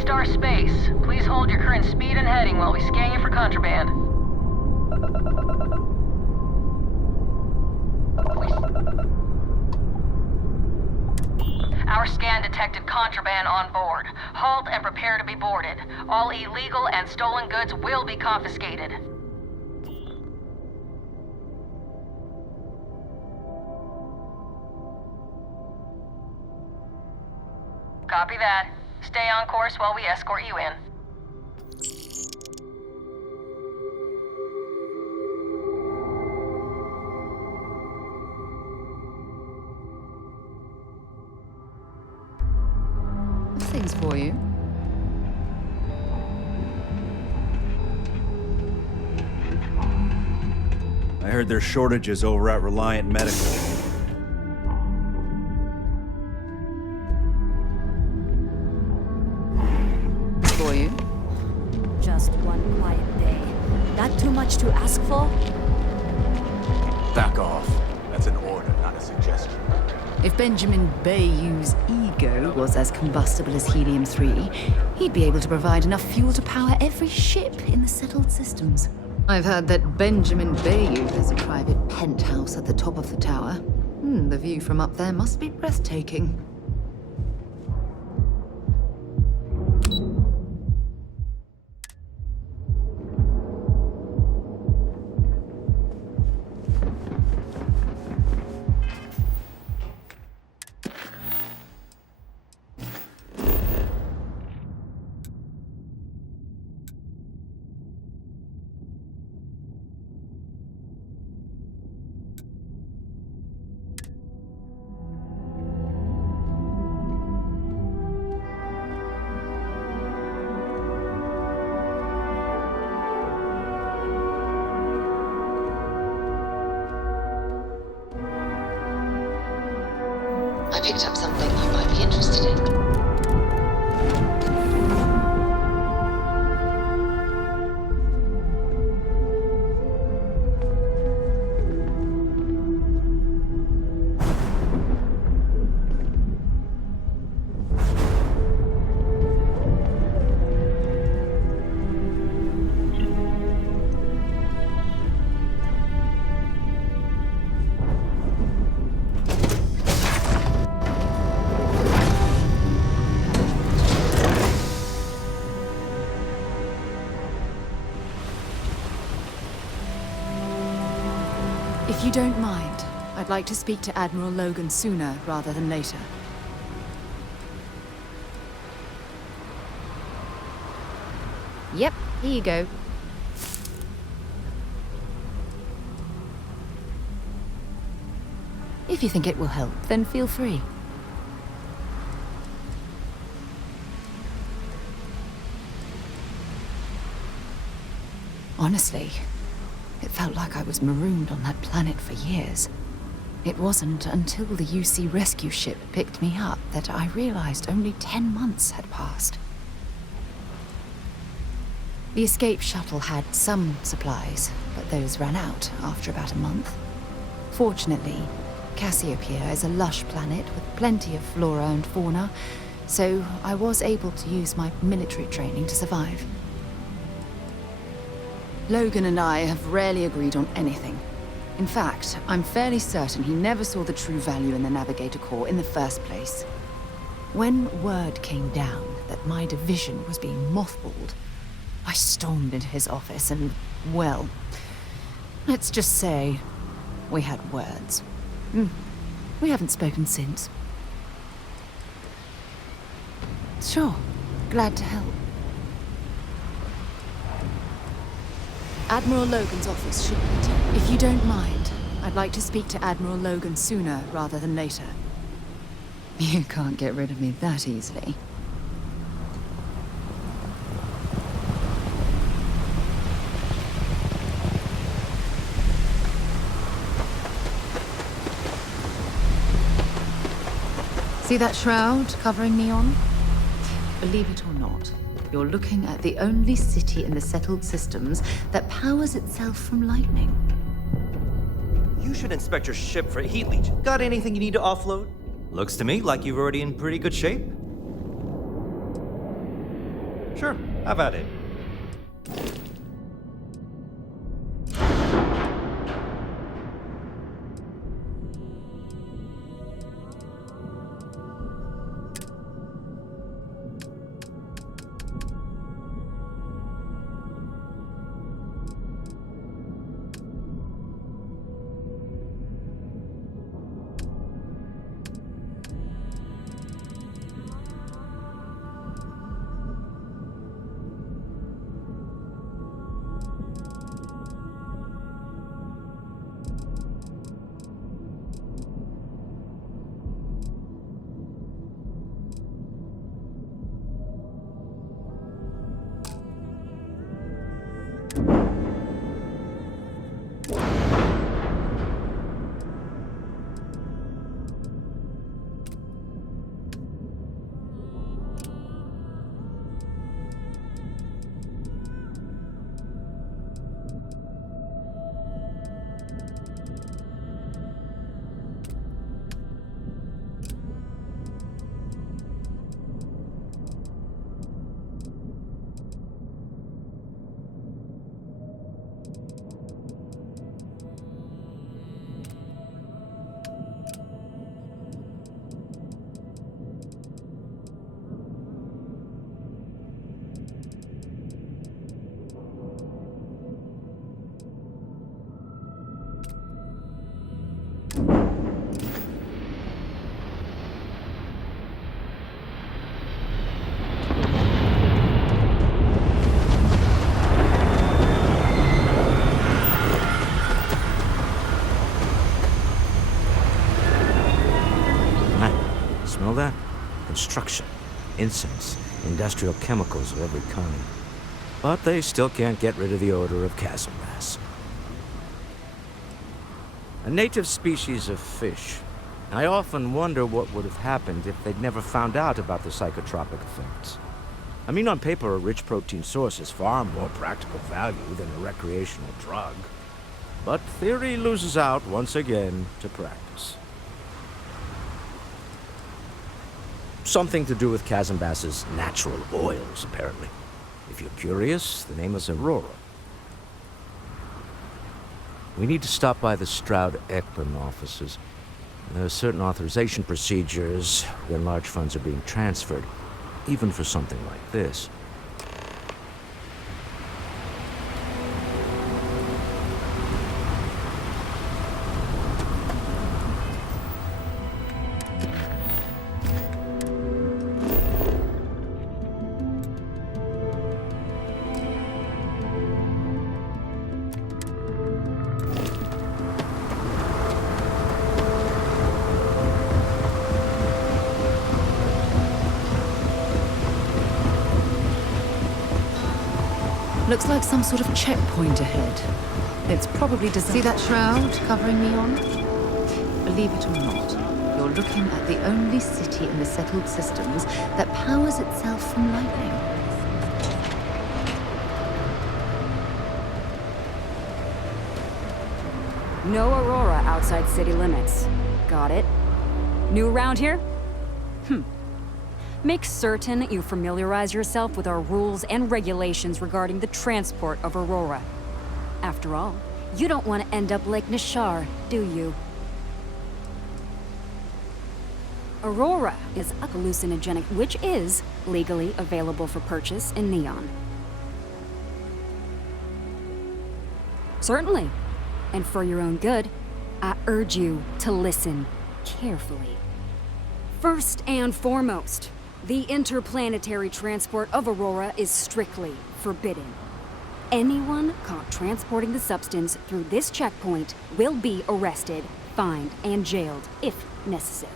Star Space. Please hold your current speed and heading while we scan you for contraband. Our scan detected contraband on board. Halt and prepare to be boarded. All illegal and stolen goods will be confiscated. Copy that. Stay on course while we escort you in. Things for you. I heard there's shortages over at Reliant Medical. For you. Just one quiet day. That too much to ask for? Back off. That's an order, not a suggestion. If Benjamin Bayou's ego was as combustible as helium-3, he'd be able to provide enough fuel to power every ship in the settled systems. I've heard that Benjamin Bayou has a private penthouse at the top of the tower. The view from up there must be breathtaking. I picked up something you might be interested in. If you don't mind, I'd like to speak to Admiral Logan sooner rather than later. Yep, here you go. If you think it will help, then feel free. Honestly, it felt like I was marooned on that planet for years. It wasn't until the UC rescue ship picked me up that I realized only 10 months had passed. The escape shuttle had some supplies, but those ran out after about a month. Fortunately, Cassiopeia is a lush planet with plenty of flora and fauna, so I was able to use my military training to survive. Logan and I have rarely agreed on anything. In fact, I'm fairly certain he never saw the true value in the Navigator Corps in the first place. When word came down that my division was being mothballed, I stormed into his office and, well, let's just say we had words. We haven't spoken since. Sure, glad to help. Admiral Logan's office should be... If you don't mind, I'd like to speak to Admiral Logan sooner rather than later. You can't get rid of me that easily. See that shroud covering me on? Believe it or not, you're looking at the only city in the settled systems that powers itself from lightning. You should inspect your ship for heat leech. Got anything you need to offload? Looks to me like you're already in pretty good shape. Sure, have at it. Smell that? Construction, incense, industrial chemicals of every kind. But they still can't get rid of the odor of chasm gas. A native species of fish. I often wonder what would have happened if they'd never found out about the psychotropic effects. I mean, on paper, a rich protein source is far more practical value than a recreational drug. But theory loses out once again to practice. Something to do with chasm bass's natural oils, apparently. If you're curious, the name is Aurora. We need to stop by the Stroud-Ekman offices. There are certain authorization procedures when large funds are being transferred, even for something like this. Looks like some sort of checkpoint ahead. It's probably designed... See that shroud covering Neon? Believe it or not, you're looking at the only city in the settled systems that powers itself from lightning. No Aurora outside city limits. Got it. New around here? Make certain you familiarize yourself with our rules and regulations regarding the transport of Aurora. After all, you don't want to end up like Nishar, do you? Aurora is a hallucinogenic which is legally available for purchase in Neon. Certainly. And for your own good, I urge you to listen carefully. First and foremost, the interplanetary transport of Aurora is strictly forbidden. Anyone caught transporting the substance through this checkpoint will be arrested, fined, and jailed, if necessary.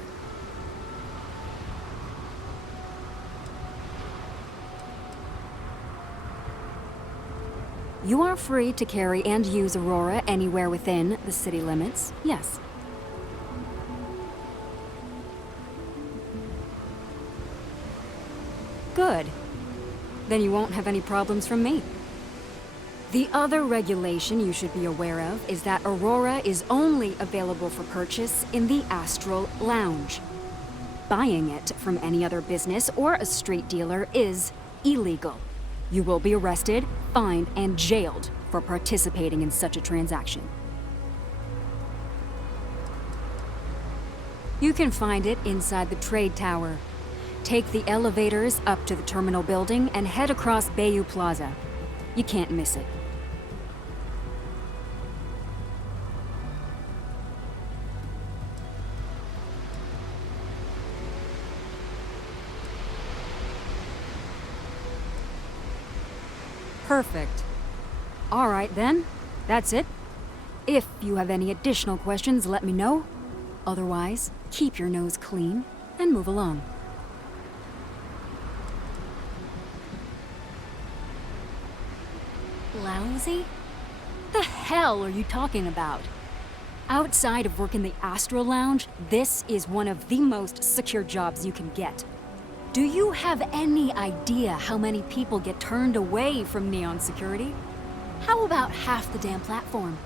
You are free to carry and use Aurora anywhere within the city limits, yes. Good. Then you won't have any problems from me. The other regulation you should be aware of is that Aurora is only available for purchase in the Astral Lounge. Buying it from any other business or a street dealer is illegal. You will be arrested, fined, and jailed for participating in such a transaction. You can find it inside the trade tower. Take the elevators up to the terminal building and head across Bayou Plaza. You can't miss it. Perfect. All right then, that's it. If you have any additional questions, let me know. Otherwise, keep your nose clean and move along. Lousy? The hell are you talking about? Outside of work in the Astro Lounge, this is one of the most secure jobs you can get. Do you have any idea how many people get turned away from Neon security? How about half the damn platform?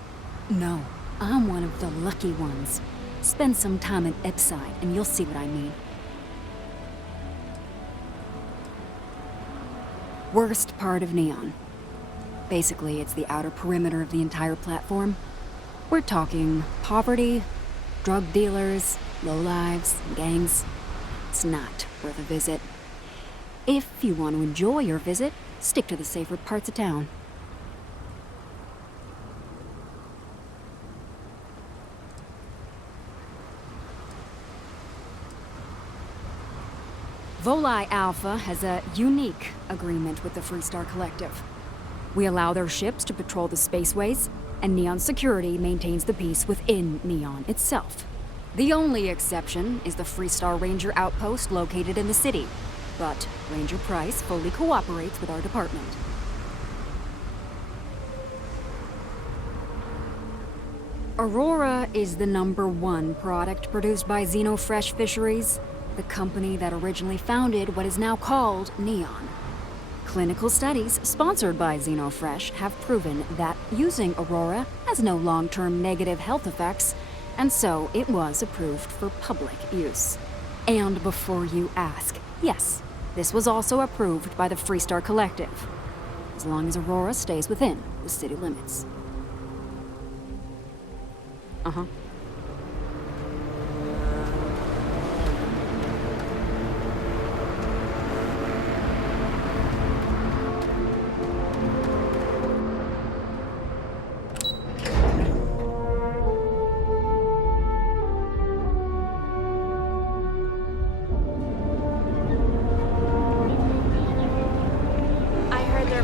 No, I'm one of the lucky ones. Spend some time at Epside and you'll see what I mean. Worst part of Neon. Basically, it's the outer perimeter of the entire platform. We're talking poverty, drug dealers, lowlives, gangs. It's not worth a visit. If you want to enjoy your visit, stick to the safer parts of town. Volii Alpha has a unique agreement with the Freestar Collective. We allow their ships to patrol the spaceways, and Neon Security maintains the peace within Neon itself. The only exception is the Freestar Ranger outpost located in the city, but Ranger Price fully cooperates with our department. Aurora is the #1 product produced by Xenofresh Fisheries, the company that originally founded what is now called Neon. Clinical studies sponsored by Xenofresh have proven that using Aurora has no long-term negative health effects, and so it was approved for public use. And before you ask, yes, this was also approved by the Freestar Collective, as long as Aurora stays within the city limits. Uh-huh.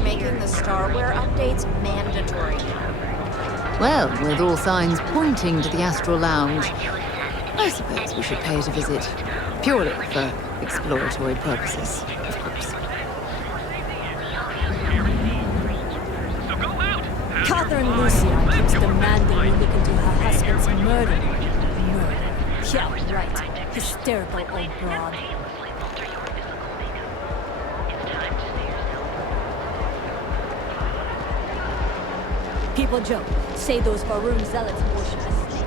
Making the Starware updates mandatory. Well, with all signs pointing to the Astral Lounge, I suppose we should pay it a visit. Purely for exploratory purposes, of course. Catherine Lucia keeps demanding we look into her husband's murder. Murder. Yeah, right. Hysterical old broad. People joke, say those Faroon zealots worship a snake.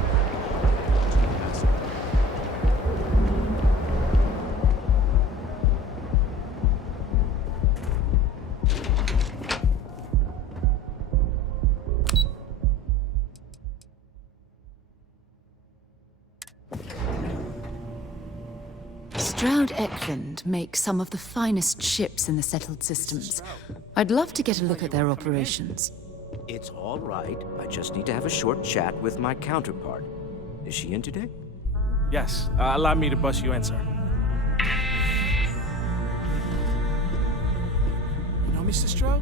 Stroud Eklund makes some of the finest ships in the settled systems. I'd love to get a look at their operations. It's all right. I just need to have a short chat with my counterpart. Is she in today? Yes. Allow me to bust you in, sir. You know, Mr. Stroud,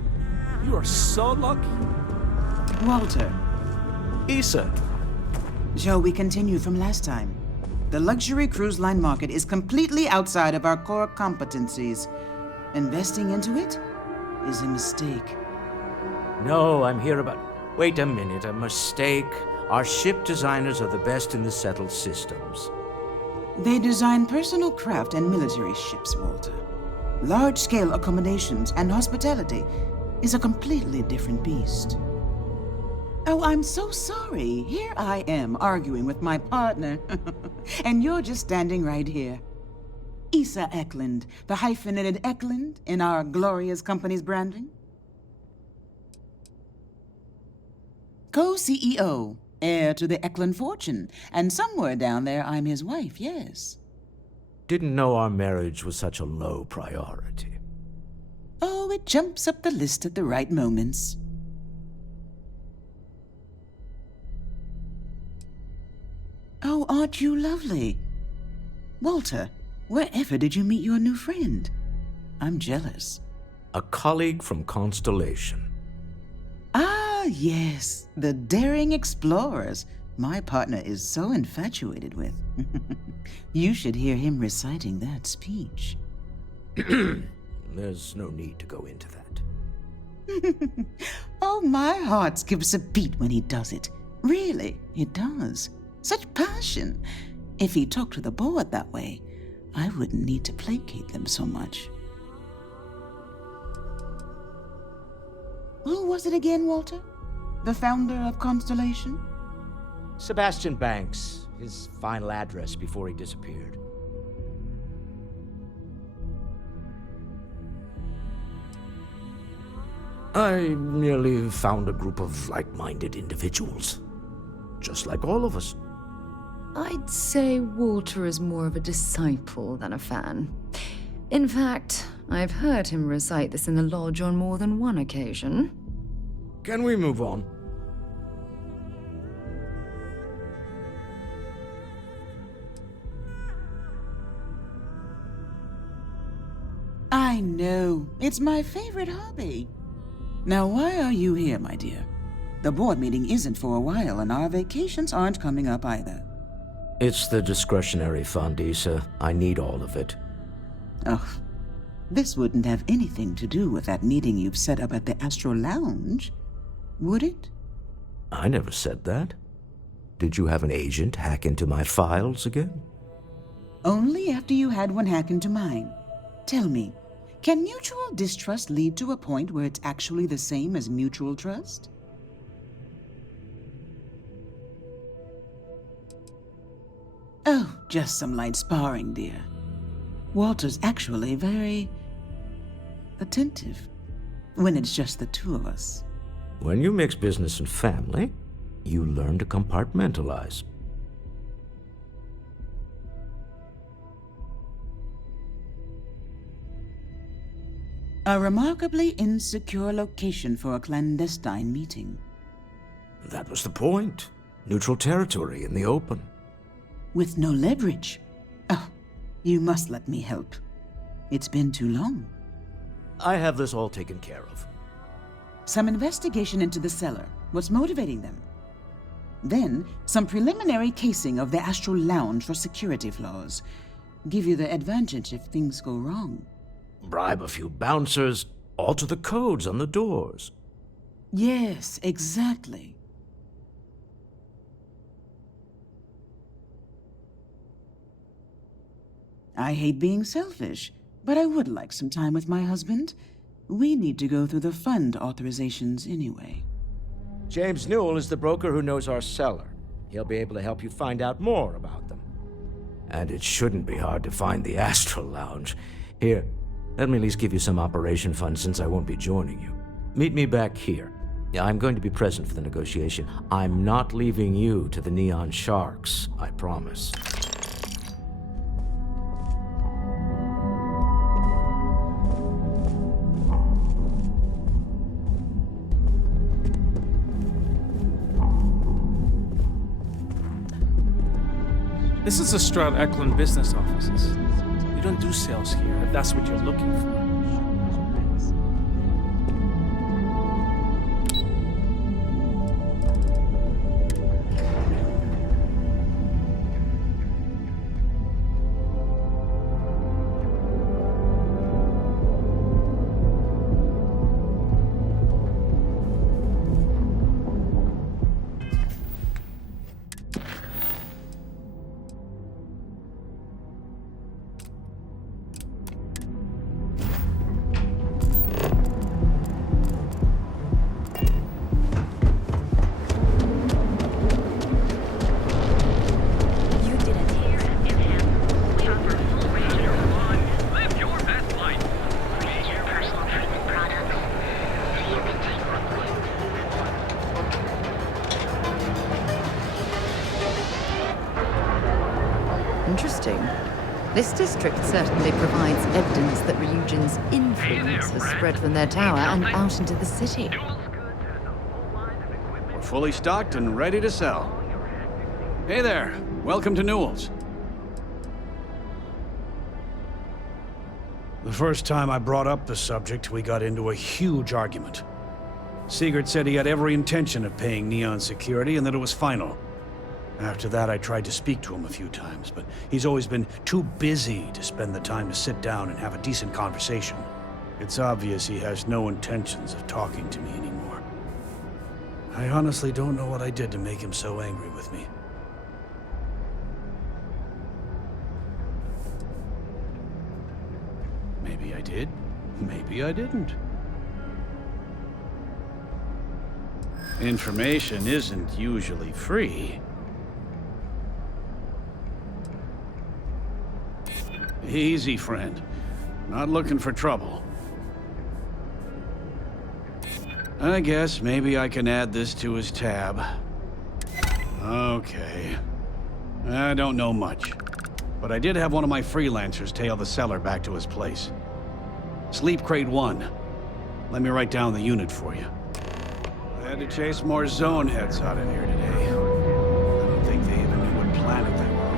you are so lucky. Walter. Issa. Shall we continue from last time? The luxury cruise line market is completely outside of our core competencies. Investing into it is a mistake. No, I'm here about... Wait a minute, a mistake. Our ship designers are the best in the settled systems. They design personal craft and military ships, Walter. Large-scale accommodations and hospitality is a completely different beast. Oh, I'm so sorry. Here I am arguing with my partner, and you're just standing right here. Issa Eklund, the hyphenated Eklund in our glorious company's branding. Co-CEO, heir to the Eklund fortune, and somewhere down there I'm his wife, yes. Didn't know our marriage was such a low priority. Oh, it jumps up the list at the right moments. Oh, aren't you lovely? Walter, wherever did you meet your new friend? I'm jealous. A colleague from Constellation. Ah, yes, the daring explorers my partner is so infatuated with. You should hear him reciting that speech. There's no need to go into that. Oh, my heart skips a beat when he does it. Really, it does. Such passion. If he talked to the board that way, I wouldn't need to placate them so much. Who was it again, Walter? The founder of Constellation? Sebastian Banks, his final address before he disappeared. I merely found a group of like-minded individuals. Just like all of us. I'd say Walter is more of a disciple than a fan. In fact, I've heard him recite this in the lodge on more than one occasion. Can we move on? I know. It's my favorite hobby. Now, why are you here, my dear? The board meeting isn't for a while, and our vacations aren't coming up either. It's the discretionary fund, Issa. I need all of it. Oh, this wouldn't have anything to do with that meeting you've set up at the Astro Lounge, would it? I never said that. Did you have an agent hack into my files again? Only after you had one hack into mine. Tell me, can mutual distrust lead to a point where it's actually the same as mutual trust? Oh, just some light sparring, dear. Walter's actually very attentive when it's just the two of us. When you mix business and family, you learn to compartmentalize. A remarkably insecure location for a clandestine meeting. That was the point. Neutral territory in the open. With no leverage. Oh, you must let me help. It's been too long. I have this all taken care of. Some investigation into the seller. What's motivating them? Then, some preliminary casing of the Astral Lounge for security flaws. Give you the advantage if things go wrong. Bribe a few bouncers, alter the codes on the doors. Yes, exactly. I hate being selfish, but I would like some time with my husband. We need to go through the fund authorizations anyway. James Newell is the broker who knows our seller. He'll be able to help you find out more about them. And it shouldn't be hard to find the Astral Lounge. Here, let me at least give you some operation funds since I won't be joining you. Meet me back here. I'm going to be present for the negotiation. I'm not leaving you to the Neon Sharks, I promise. This is the Stroud Eklund business offices. You don't do sales here if that's what you're looking for. This district certainly provides evidence that Ryujin's influence has spread from their tower and out into the city. We're fully stocked and ready to sell. Hey there, welcome to Newell's. The first time I brought up the subject, we got into a huge argument. Sigurd said he had every intention of paying Neon security and that it was final. After that, I tried to speak to him a few times, but he's always been too busy to spend the time to sit down and have a decent conversation. It's obvious he has no intentions of talking to me anymore. I honestly don't know what I did to make him so angry with me. Maybe I did, maybe I didn't. Information isn't usually free. Easy, friend. Not looking for trouble. I guess maybe I can add this to his tab. Okay. I don't know much, but I did have one of my freelancers tail the seller back to his place. Sleep Crate 1. Let me write down the unit for you. I had to chase more zone heads out of here today. I don't think they even knew what planet they were on.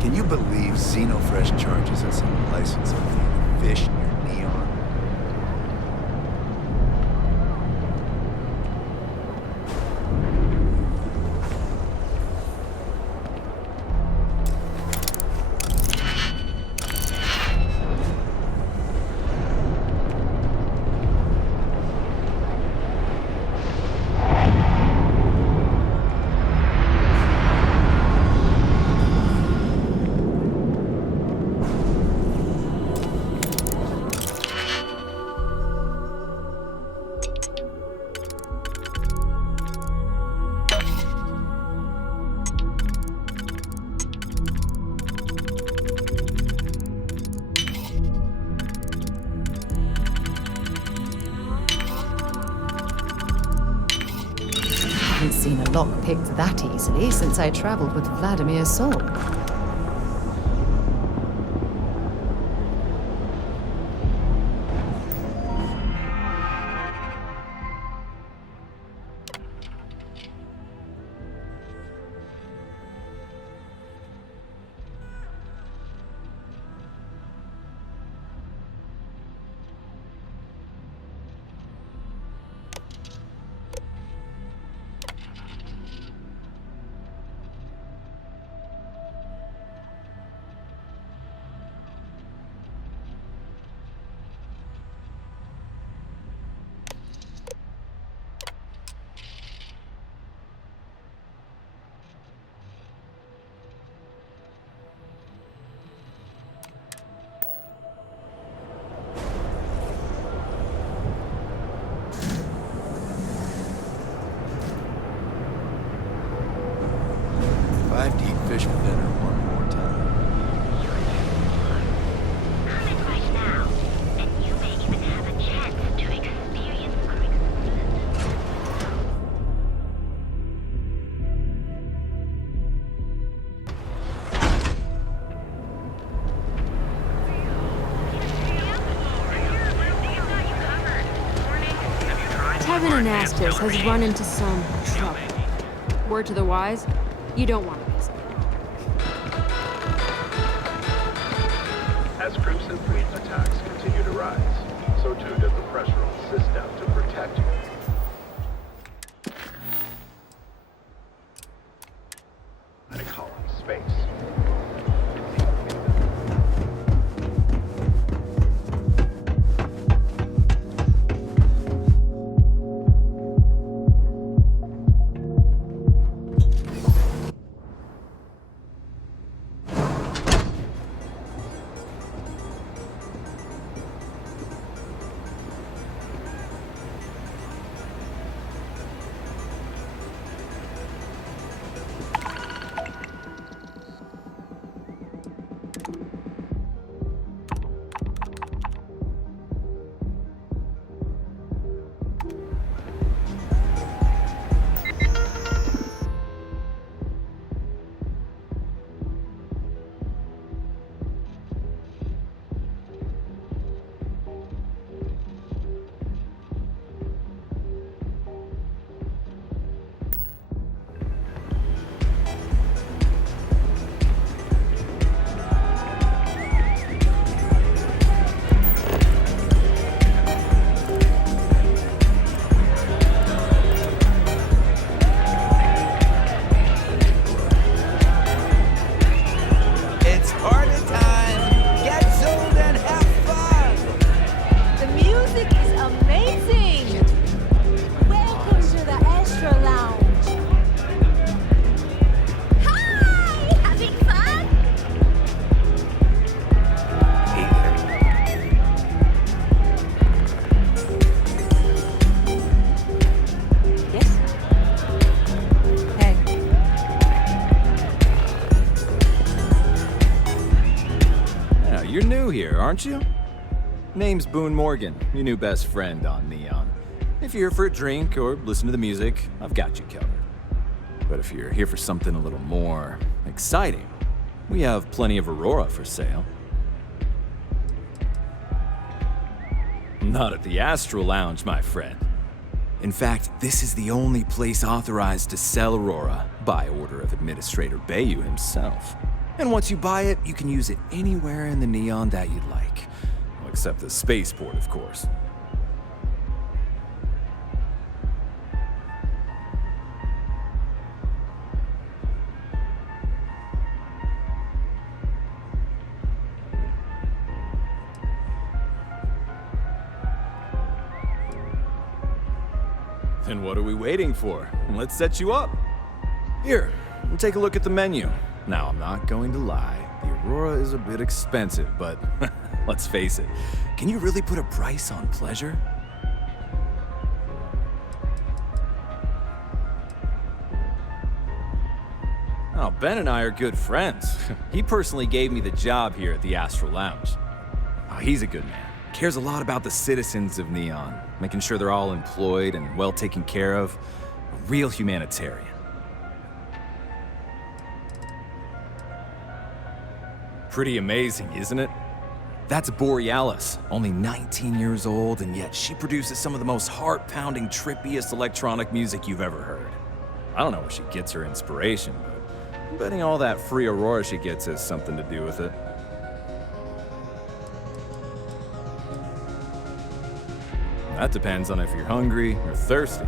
Can you believe Xenofresh charges us a license of fish near Neon? I haven't seen a lock picked that easily since I traveled with Vladimir's soul. Fish for dinner one more time. Comment right now, and you may even have a chance to experience Tevin Anastas has run into some trouble. Word to the wise, you don't want to miss it. As Crimson Fleet attacks continue to rise, so too does the pressure on the system to protect you. Collins space. You're new here, aren't you? Name's Boone Morgan, your new best friend on Neon. If you're here for a drink or listen to the music, I've got you covered. But if you're here for something a little more exciting, we have plenty of Aurora for sale. Not at the Astral Lounge, my friend. In fact, this is the only place authorized to sell Aurora by order of Administrator Bayou himself. And once you buy it, you can use it anywhere in the Neon that you'd like. Well, except the spaceport, of course. Then what are we waiting for? Let's set you up. Here, take a look at the menu. Now, I'm not going to lie. The Aurora is a bit expensive, but let's face it. Can you really put a price on pleasure? Oh, Ben and I are good friends. He personally gave me the job here at the Astral Lounge. Oh, he's a good man. Cares a lot about the citizens of Neon, making sure they're all employed and well taken care of. A real humanitarian. Pretty amazing, isn't it? That's Borealis, only 19 years old, and yet she produces some of the most heart-pounding, trippiest electronic music you've ever heard. I don't know where she gets her inspiration, but I'm betting all that free Aurora she gets has something to do with it. That depends on if you're hungry or thirsty.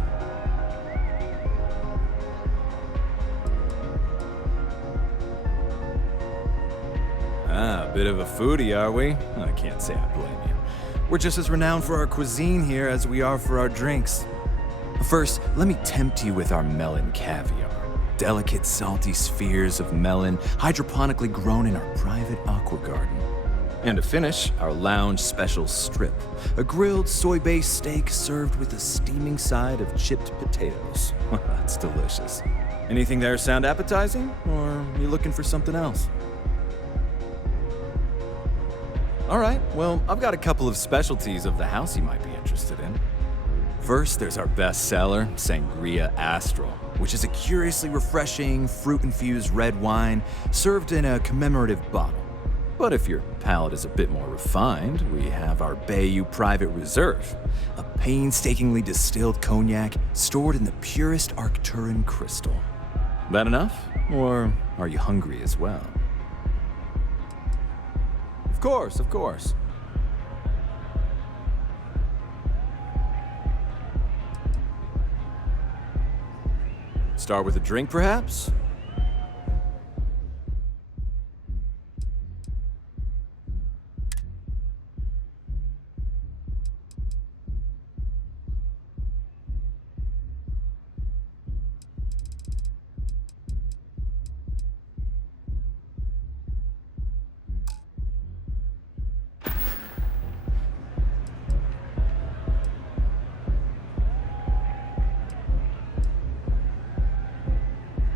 Ah, a bit of a foodie, are we? I can't say I blame you. We're just as renowned for our cuisine here as we are for our drinks. First, let me tempt you with our melon caviar. Delicate, salty spheres of melon, hydroponically grown in our private aqua garden. And to finish, our lounge special strip, a grilled soy-based steak served with a steaming side of chipped potatoes. That's delicious. Anything there sound appetizing, or are you looking for something else? All right, well, I've got a couple of specialties of the house you might be interested in. First, there's our best seller, Sangria Astral, which is a curiously refreshing, fruit-infused red wine served in a commemorative bottle. But if your palate is a bit more refined, we have our Bayou Private Reserve, a painstakingly distilled cognac stored in the purest Arcturan crystal. That enough? Or are you hungry as well? Of course. Start with a drink, perhaps?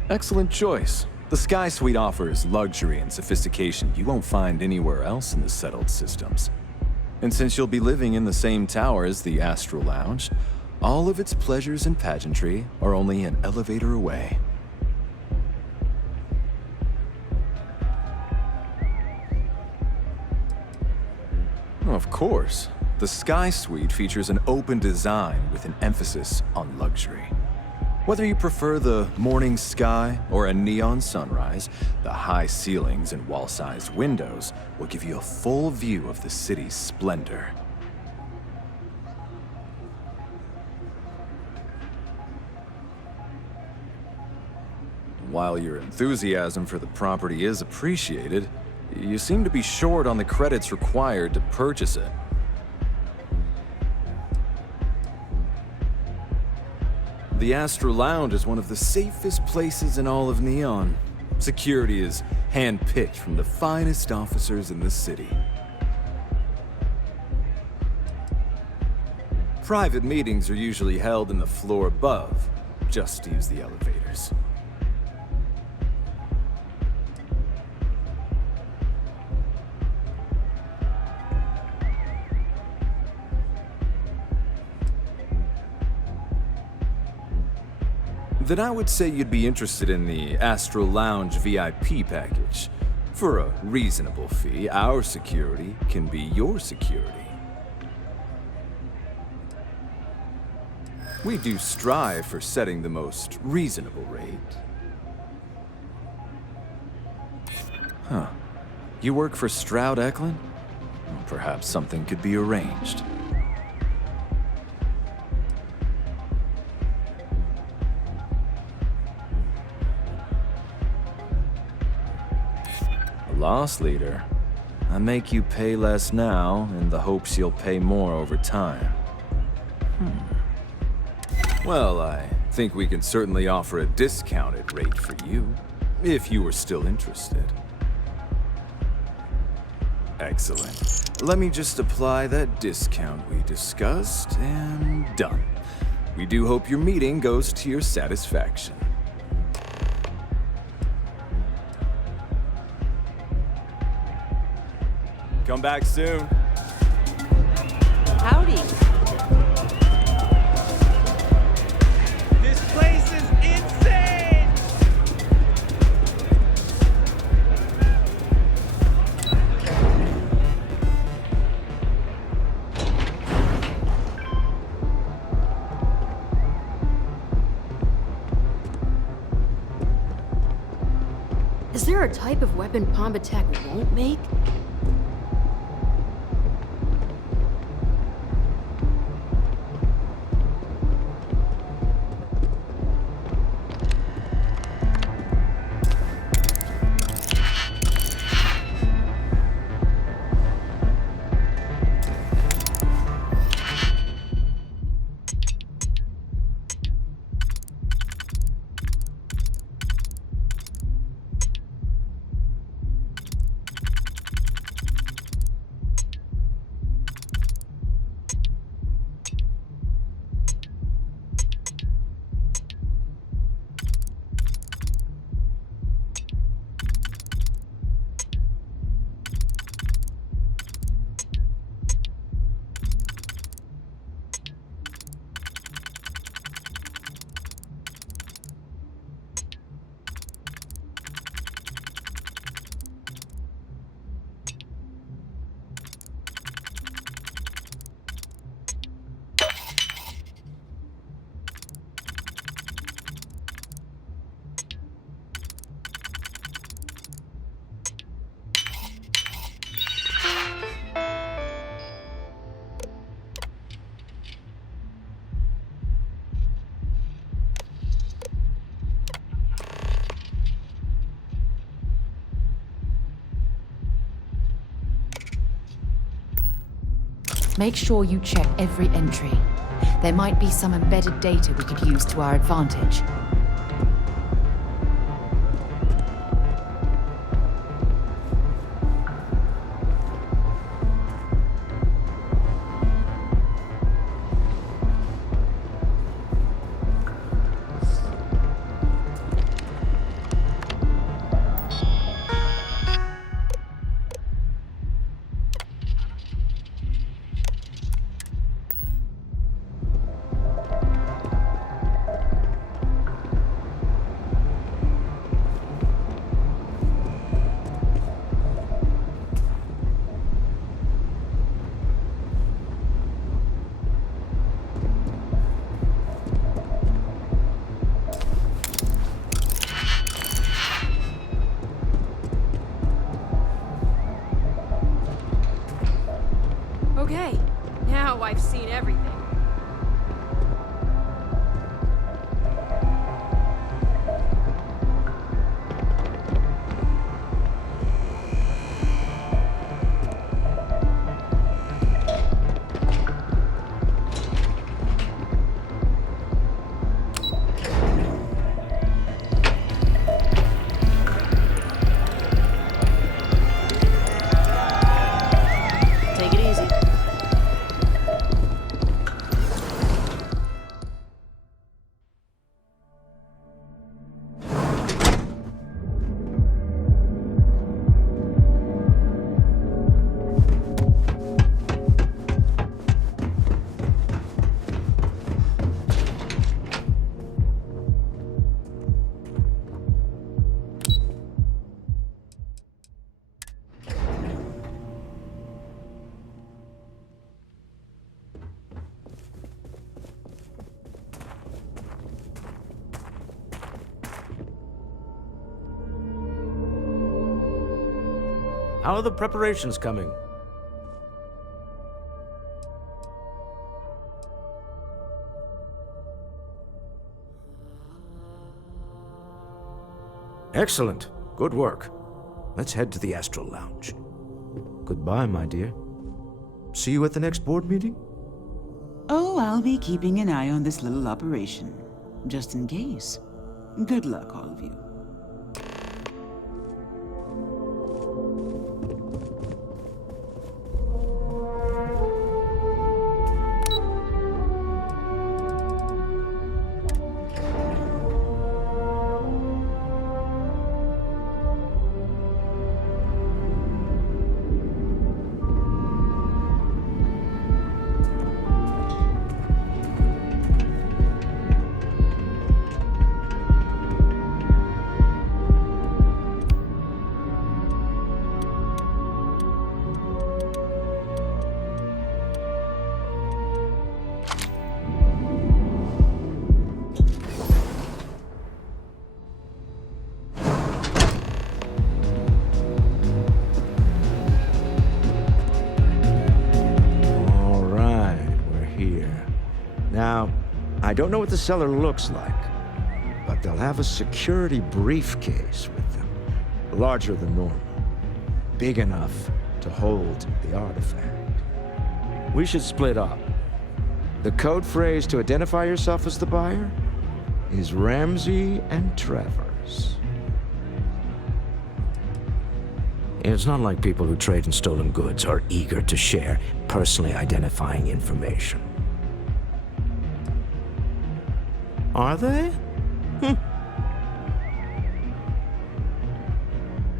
Excellent choice. The Sky Suite offers luxury and sophistication you won't find anywhere else in the settled systems. And since you'll be living in the same tower as the Astral Lounge, all of its pleasures and pageantry are only an elevator away. Of course, the Sky Suite features an open design with an emphasis on luxury. Whether you prefer the morning sky or a neon sunrise, the high ceilings and wall-sized windows will give you a full view of the city's splendor. While your enthusiasm for the property is appreciated, you seem to be short on the credits required to purchase it. The Astral Lounge is one of the safest places in all of Neon. Security is hand-picked from the finest officers in the city. Private meetings are usually held in the floor above. Just use the elevators. Then I would say you'd be interested in the Astral Lounge VIP package. For a reasonable fee, our security can be your security. We do strive for setting the most reasonable rate. Huh. You work for Stroud Eklund? Perhaps something could be arranged. Loss leader. I make you pay less now in the hopes you'll pay more over time. Well, I think we can certainly offer a discounted rate for you, if you were still interested. Excellent. Let me just apply that discount we discussed, and done. We do hope your meeting goes to your satisfaction. Come back soon. Howdy. This place is insane! Is there a type of weapon Pombatek won't make? Make sure you check every entry. There might be some embedded data we could use to our advantage. Okay, now I've seen everything. Take it easy. How are the preparations coming? Excellent. Good work. Let's head to the Astral Lounge. Goodbye, my dear. See you at the next board meeting? Oh, I'll be keeping an eye on this little operation, just in case. Good luck, all of you. Now, I don't know what the cellar looks like, but they'll have a security briefcase with them. Larger than normal. Big enough to hold the artifact. We should split up. The code phrase to identify yourself as the buyer is Ramsey and Travers. It's not like people who trade in stolen goods are eager to share personally identifying information. Are they?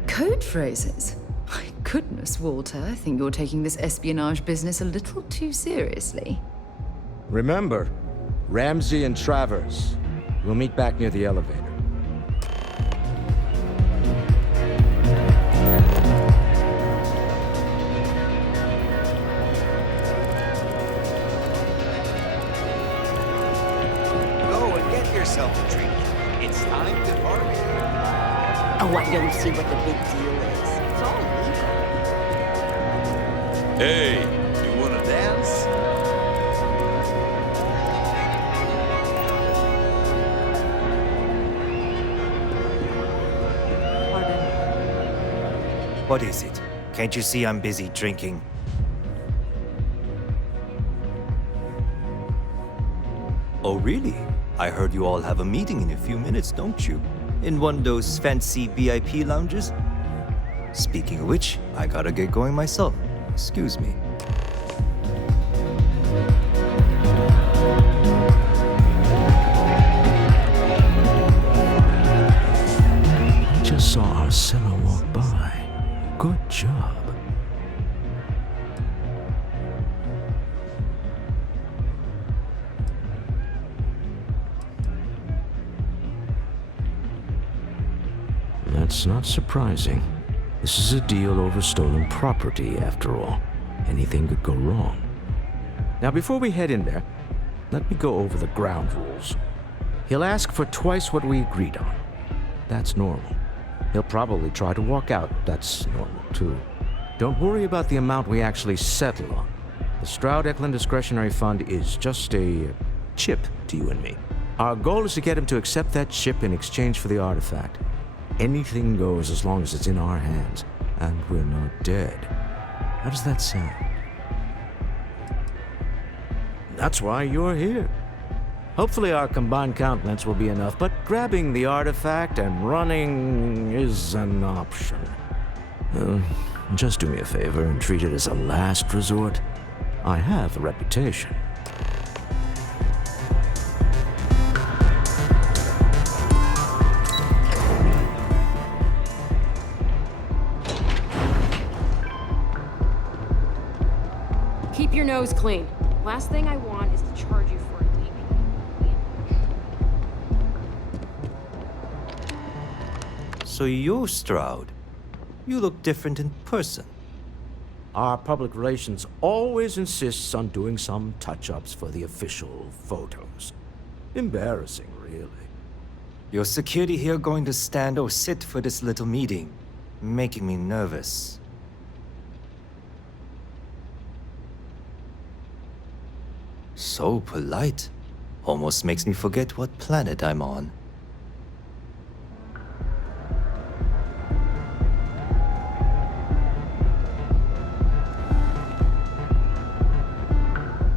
Code phrases? My goodness, Walter, I think you're taking this espionage business a little too seriously. Remember, Ramsey and Travers. We'll meet back near the elevator. Yourself a drink. It's time to party. Oh, I don't see what the big deal is. It's all legal. Hey, you wanna dance? What is it? Can't you see I'm busy drinking? Oh, really? I heard you all have a meeting in a few minutes, don't you? In one of those fancy VIP lounges? Speaking of which, I gotta get going myself. Excuse me. I just saw Arcella walk by. Good job. That's not surprising. This is a deal over stolen property, after all. Anything could go wrong. Now, before we head in there, let me go over the ground rules. He'll ask for twice what we agreed on. That's normal. He'll probably try to walk out. That's normal, too. Don't worry about the amount we actually settle on. The Stroud-Eklund Discretionary Fund is just a chip to you and me. Our goal is to get him to accept that chip in exchange for the artifact. Anything goes as long as it's in our hands, and we're not dead. How does that sound? That's why you're here. Hopefully our combined countenance will be enough, but grabbing the artifact and running is an option. Just do me a favor and treat it as a last resort. I have a reputation. Keep your nose clean. Last thing I want is to charge you for a leak. So you're Stroud. You look different in person. Our public relations always insists on doing some touch-ups for the official photos. Embarrassing, really. Your security here going to stand or sit for this little meeting, making me nervous. So polite. Almost makes me forget what planet I'm on.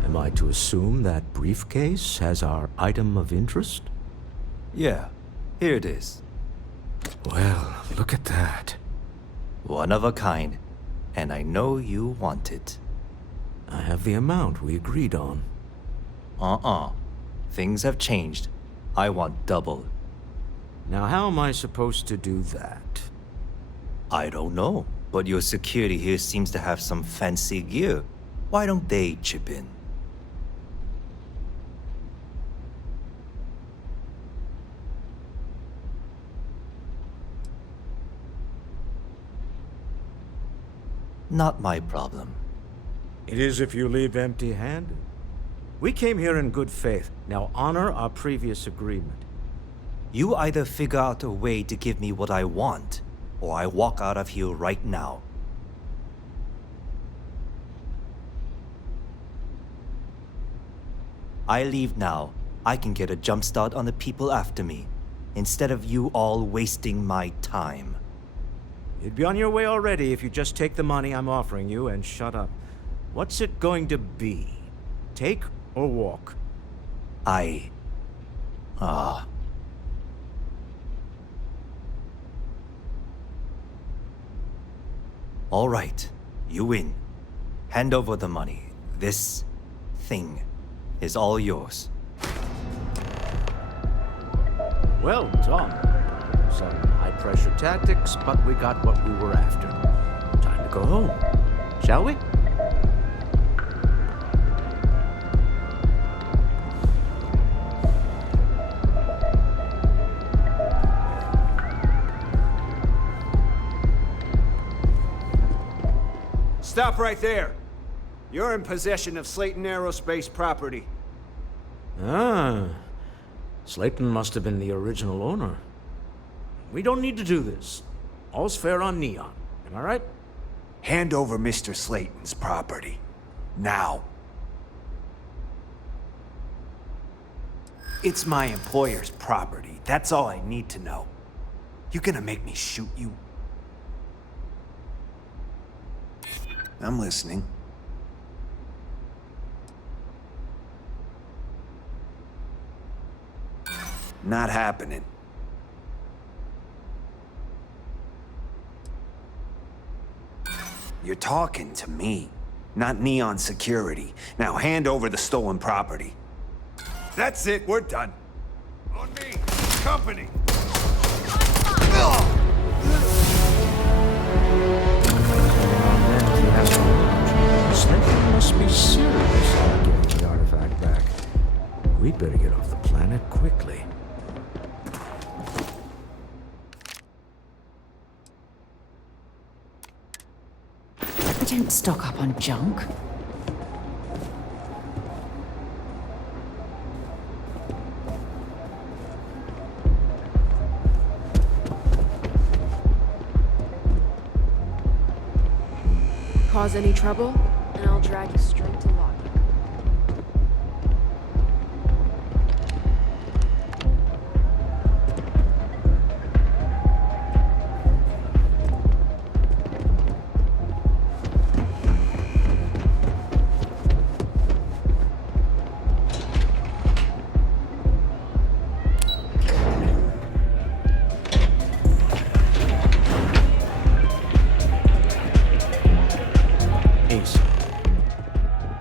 Am I to assume that briefcase has our item of interest? Yeah, here it is. Well, look at that. One of a kind, and I know you want it. I have the amount we agreed on. Things have changed. I want double. Now how am I supposed to do that? I don't know, but your security here seems to have some fancy gear. Why don't they chip in? Not my problem. It is if you leave empty-handed. We came here in good faith. Now honor our previous agreement. You either figure out a way to give me what I want, or I walk out of here right now. I leave now. I can get a jump start on the people after me, instead of you all wasting my time. You'd be on your way already if you just take the money I'm offering you and shut up. What's it going to be? Take or walk? All right, you win. Hand over the money. This thing is all yours. Well done. Some high-pressure tactics, but we got what we were after. Time to go home, shall we? Stop right there. You're in possession of Slayton Aerospace property. Ah. Slayton must have been the original owner. We don't need to do this. All's fair on Neon. Am I right? Hand over Mr. Slayton's property. Now. It's my employer's property. That's all I need to know. You gonna make me shoot you? I'm listening. Not happening. You're talking to me, not Neon Security. Now hand over the stolen property. That's it, we're done. On me, company. Slayton must be serious about getting the artifact back. We'd better get off the planet quickly. I don't stock up on junk. Cause any trouble? and I'll drag you straight to lobby.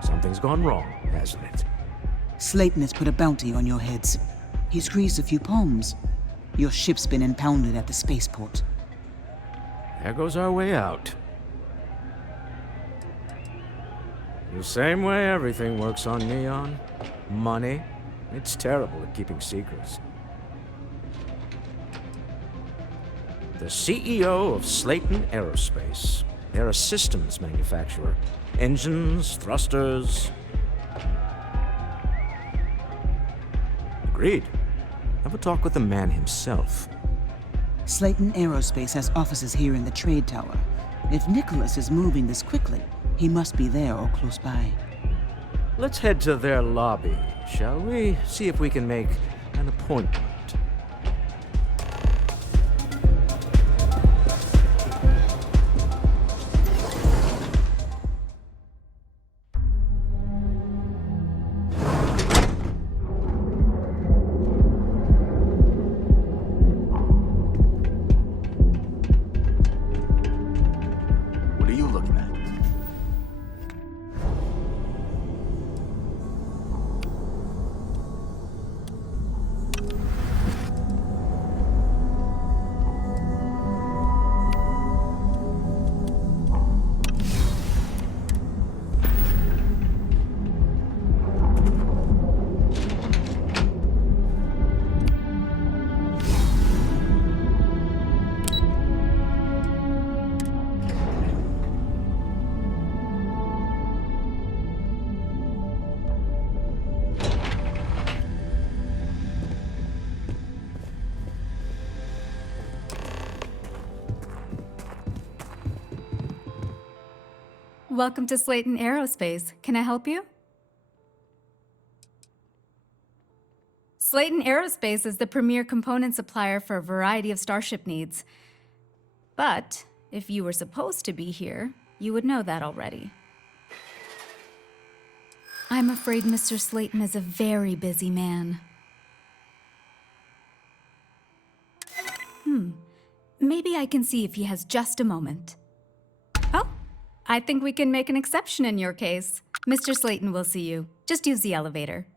Something's gone wrong, hasn't it? Slayton has put a bounty on your heads. He's greased a few palms. Your ship's been impounded at the spaceport. There goes our way out. The same way everything works on Neon. Money. It's terrible at keeping secrets. The CEO of Slayton Aerospace. They're a systems manufacturer. Engines, thrusters. Agreed. Have a talk with the man himself. Slayton Aerospace has offices here in the trade tower. If Nicholas is moving this quickly, he must be there or close by. Let's head to their lobby, shall we? See if we can make an appointment. What are you looking at? Welcome to Slayton Aerospace. Can I help you? Slayton Aerospace is the premier component supplier for a variety of starship needs. But if you were supposed to be here, you would know that already. I'm afraid Mr. Slayton is a very busy man. Maybe I can see if he has just a moment. Oh, I think we can make an exception in your case. Mr. Slayton will see you. Just use the elevator.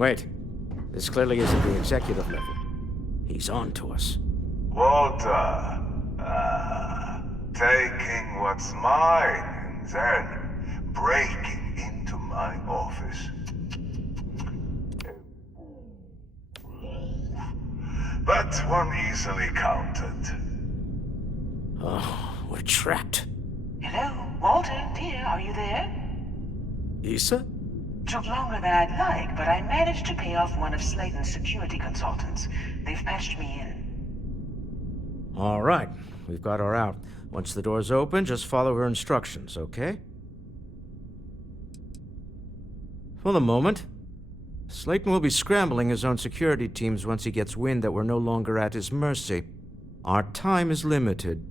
Wait. This clearly isn't the executive level. He's on to us. Walter, taking what's mine and then breaking into my office. But one easily counted. Oh, we're trapped. Hello, Walter, dear, are you there? Issa? Took longer than I'd like, but I managed to pay off one of Slayton's security consultants. They've patched me in. All right, we've got her out. Once the door's open, just follow her instructions, okay? For the moment, Slayton will be scrambling his own security teams once he gets wind that we're no longer at his mercy. Our time is limited.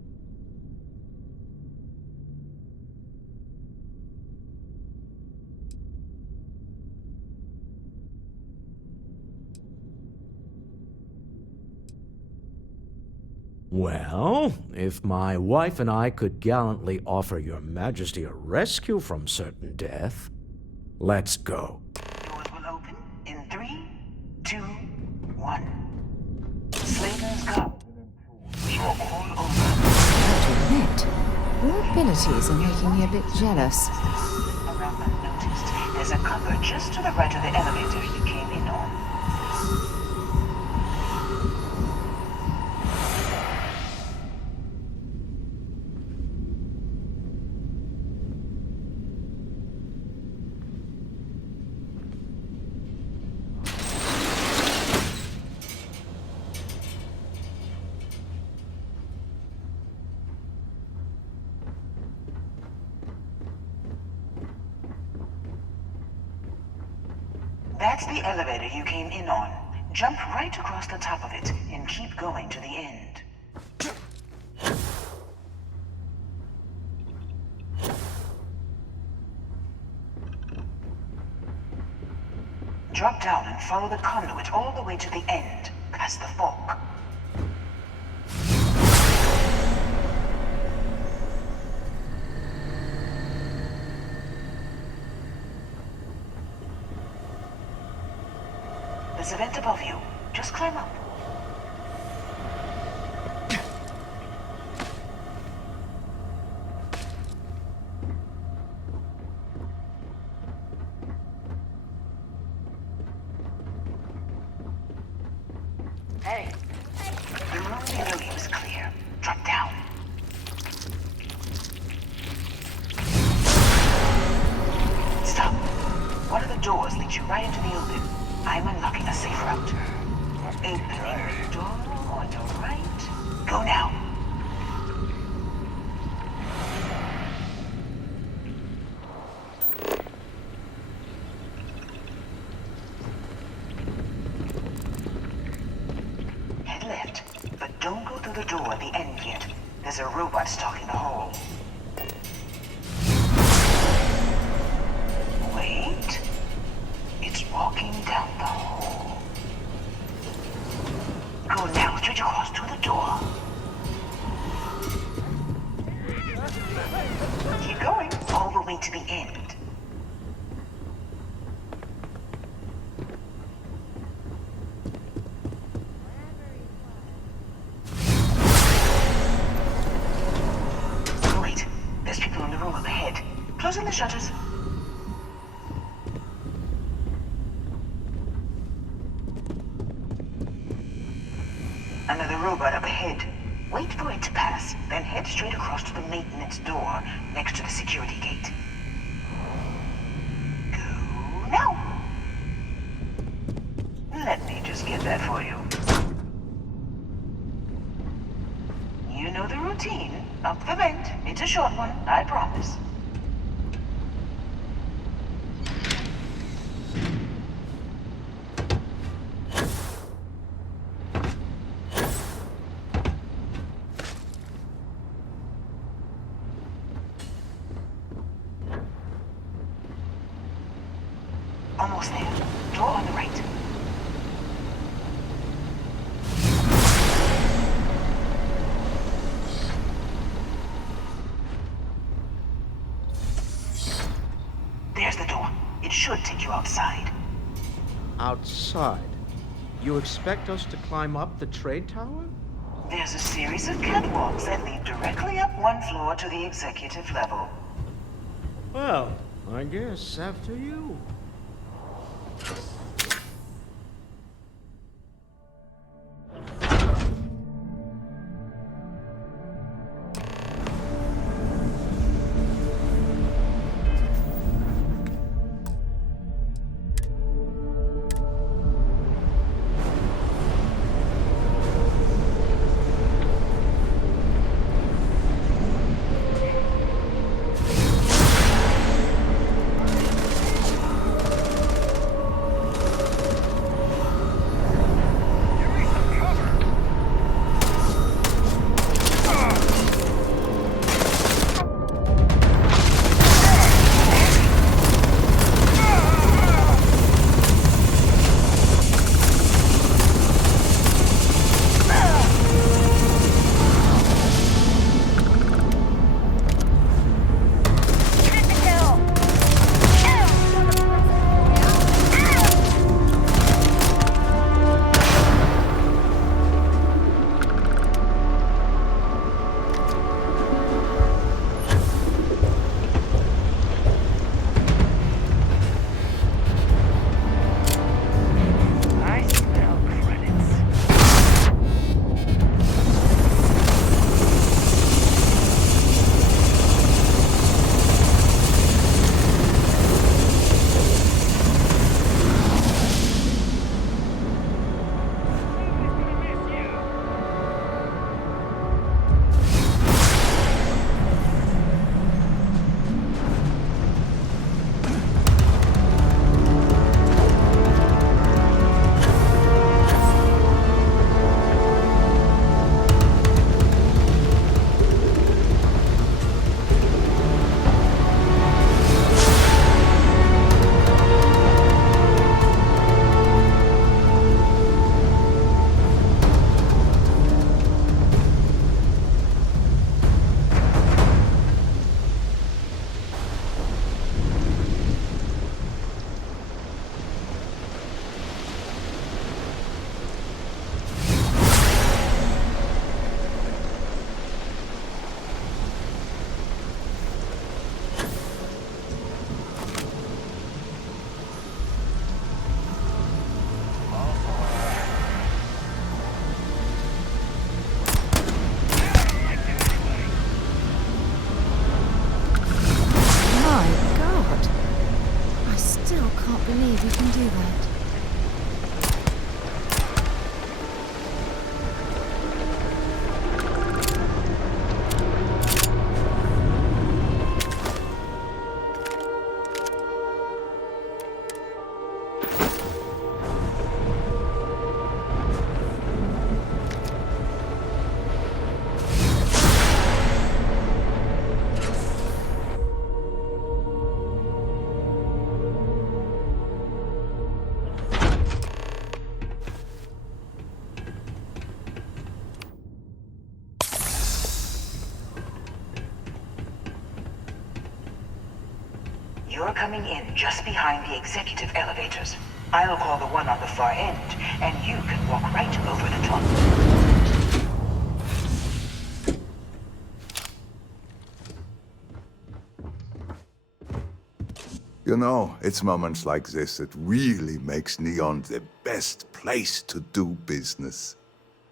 Well, if my wife and I could gallantly offer your majesty a rescue from certain death, let's go. Doors will open in 3, 2, 1. Slayton's gone. You're all over. I have to admit, your abilities are making me a bit jealous. Around unnoticed, there's a cupboard just to the right of the elevator you came in on. That's the elevator you came in on. Jump right across the top of it and keep going to the end. Drop down and follow the conduit all the way to the end, past the fork. There's a vent above you. Just climb up. Hey. The room below you is clear. Drop down. Stop. One of the doors leads you right into the open. I'm unlocking a safe route. Opening the door on your right. Go now. Head left, but don't go through the door at the end yet. There's a robot stalking the hall. Wait. It's walking down the hall. Go now, straight across to the door. Keep going, all the way to the end. Wait, there's people in the room up ahead. Closing the shutters. Another robot up ahead. Wait for it to pass, then head straight across to the maintenance door next to the security gate. Go now. Let me just get that for you. You know the routine. Up the vent. It's a short one, I promise. Almost there. Door on the right. There's the door. It should take you outside. Outside? You expect us to climb up the trade tower? There's a series of catwalks that lead directly up one floor to the executive level. Well, I guess after you. believe you can do that. You're coming in just behind the executive elevators. I'll call the one on the far end, and you can walk right over the top. You know, it's moments like this that really makes Neon the best place to do business.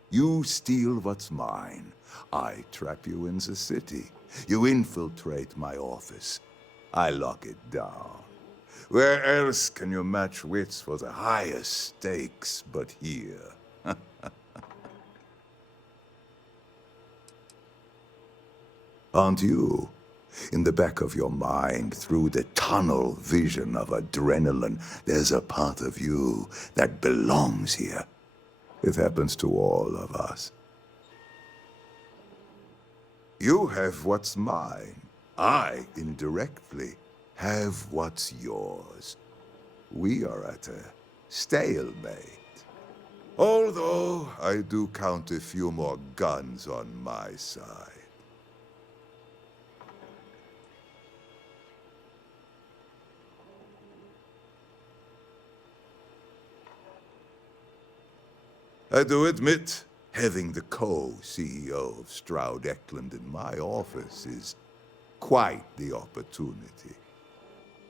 You steal what's mine. I trap you in the city. You infiltrate my office. I lock it down. Where else can you match wits for the highest stakes but here? Aren't you? In the back of your mind, through the tunnel vision of adrenaline, there's a part of you that belongs here. It happens to all of us. You have what's mine. I, indirectly, have what's yours. We are at a stalemate. Although I do count a few more guns on my side. I do admit, having the co-CEO of Stroud Eklund in my office is quite the opportunity.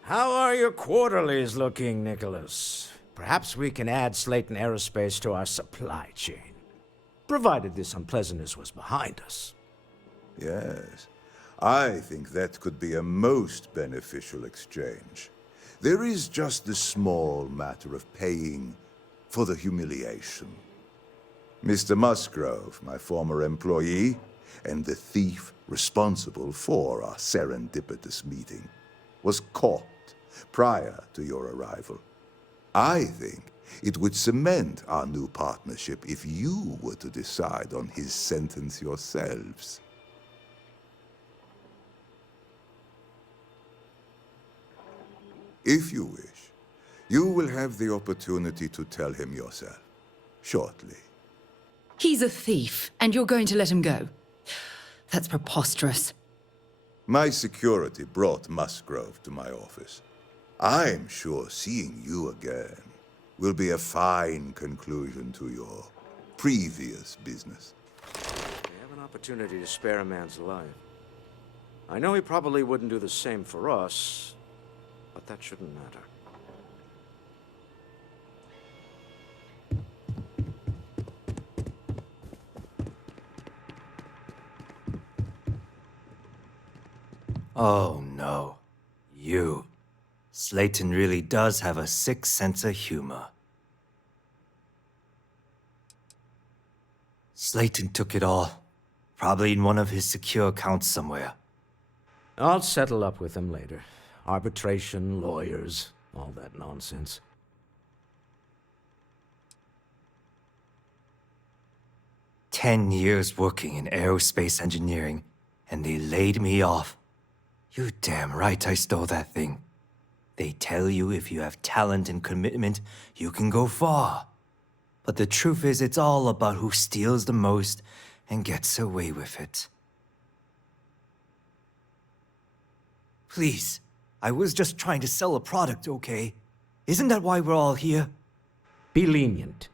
How are your quarterlies looking, Nicholas? Perhaps we can add Slayton Aerospace to our supply chain, provided this unpleasantness was behind us. Yes, I think that could be a most beneficial exchange. There is just the small matter of paying for the humiliation. Mr. Musgrove, my former employee, and the thief responsible for our serendipitous meeting, was caught prior to your arrival. I think it would cement our new partnership if you were to decide on his sentence yourselves. If you wish, you will have the opportunity to tell him yourself, shortly. He's a thief, and you're going to let him go? That's preposterous. My security brought Musgrove to my office. I'm sure seeing you again will be a fine conclusion to your previous business. We have an opportunity to spare a man's life. I know he probably wouldn't do the same for us, but that shouldn't matter. Oh no. You. Slayton really does have a sick sense of humor. Slayton took it all. Probably in one of his secure accounts somewhere. I'll settle up with him later. Arbitration, lawyers, all that nonsense. "10 years working in aerospace engineering, and they laid me off. You damn right I stole that thing. They tell you if you have talent and commitment, you can go far. But the truth is, it's all about who steals the most and gets away with it. Please, I was just trying to sell a product, okay? Isn't that why we're all here?" Be lenient.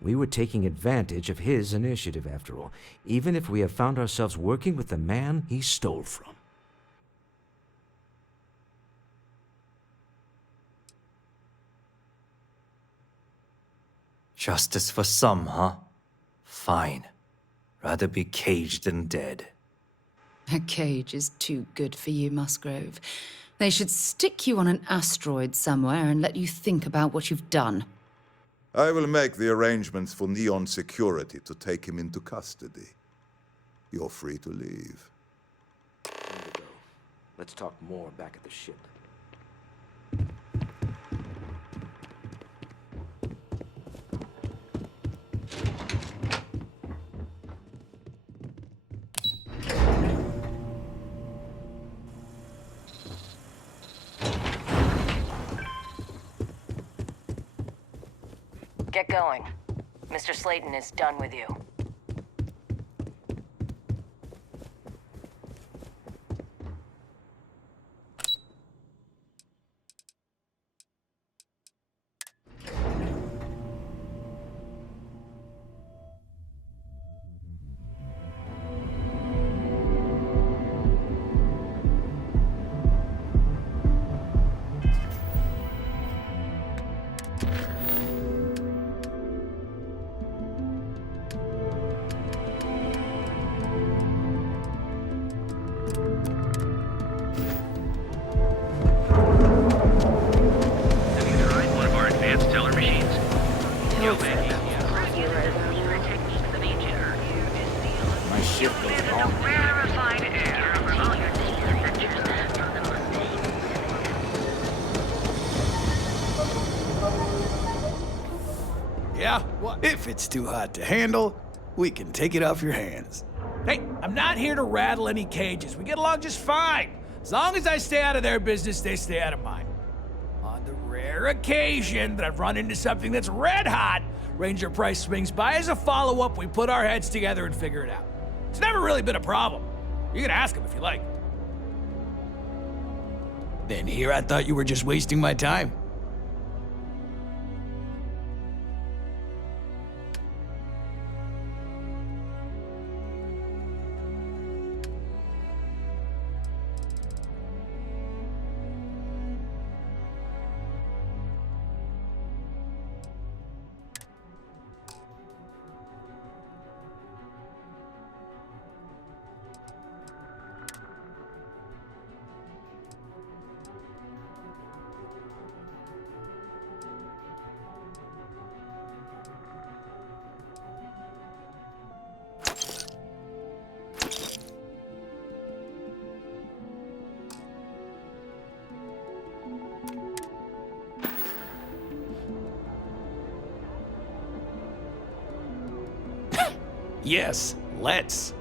We were taking advantage of his initiative, after all, even if we have found ourselves working with the man he stole from. Justice for some, huh? Fine. Rather be caged than dead. A cage is too good for you, Musgrove. They should stick you on an asteroid somewhere and let you think about what you've done. I will make the arrangements for Neon Security to take him into custody. You're free to leave. Time to go. Let's talk more back at the ship. Get going. Mr. Slayton is done with you. If it's too hot to handle, we can take it off your hands. Hey, I'm not here to rattle any cages. We get along just fine. As long as I stay out of their business, they stay out of mine. On the rare occasion that I've run into something that's red hot, Ranger Price swings by as a follow-up, we put our heads together and figure it out. It's never really been a problem. You can ask him if you like. Then here I thought you were just wasting my time. Yes, let's.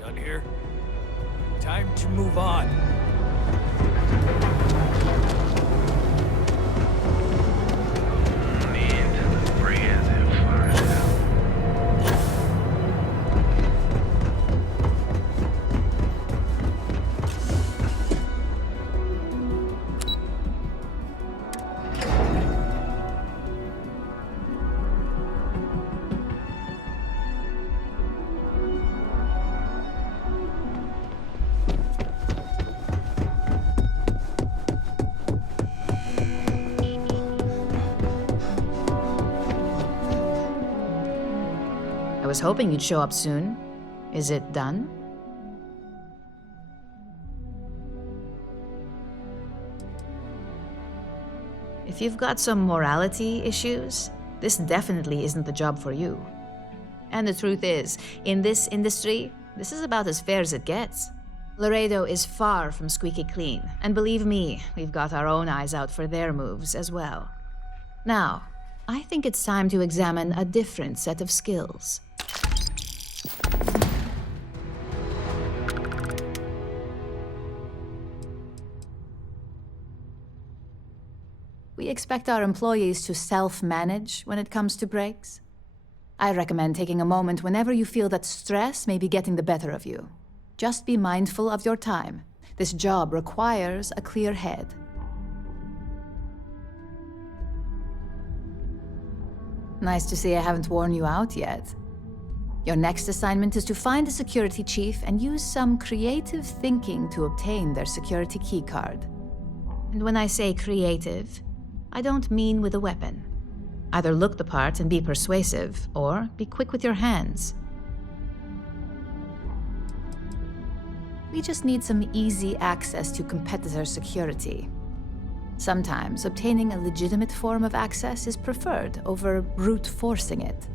Done here? Time to move on. I was hoping you'd show up soon. Is it done? If you've got some morality issues, this definitely isn't the job for you. And the truth is, in this industry, this is about as fair as it gets. Laredo is far from squeaky clean, and believe me, we've got our own eyes out for their moves as well. Now, I think it's time to examine a different set of skills. We expect our employees to self-manage when it comes to breaks. I recommend taking a moment whenever you feel that stress may be getting the better of you. Just be mindful of your time. This job requires a clear head. Nice to see I haven't worn you out yet. Your next assignment is to find a security chief and use some creative thinking to obtain their security keycard. And when I say creative, I don't mean with a weapon. Either look the part and be persuasive, or be quick with your hands. We just need some easy access to competitor security. Sometimes obtaining a legitimate form of access is preferred over brute forcing it.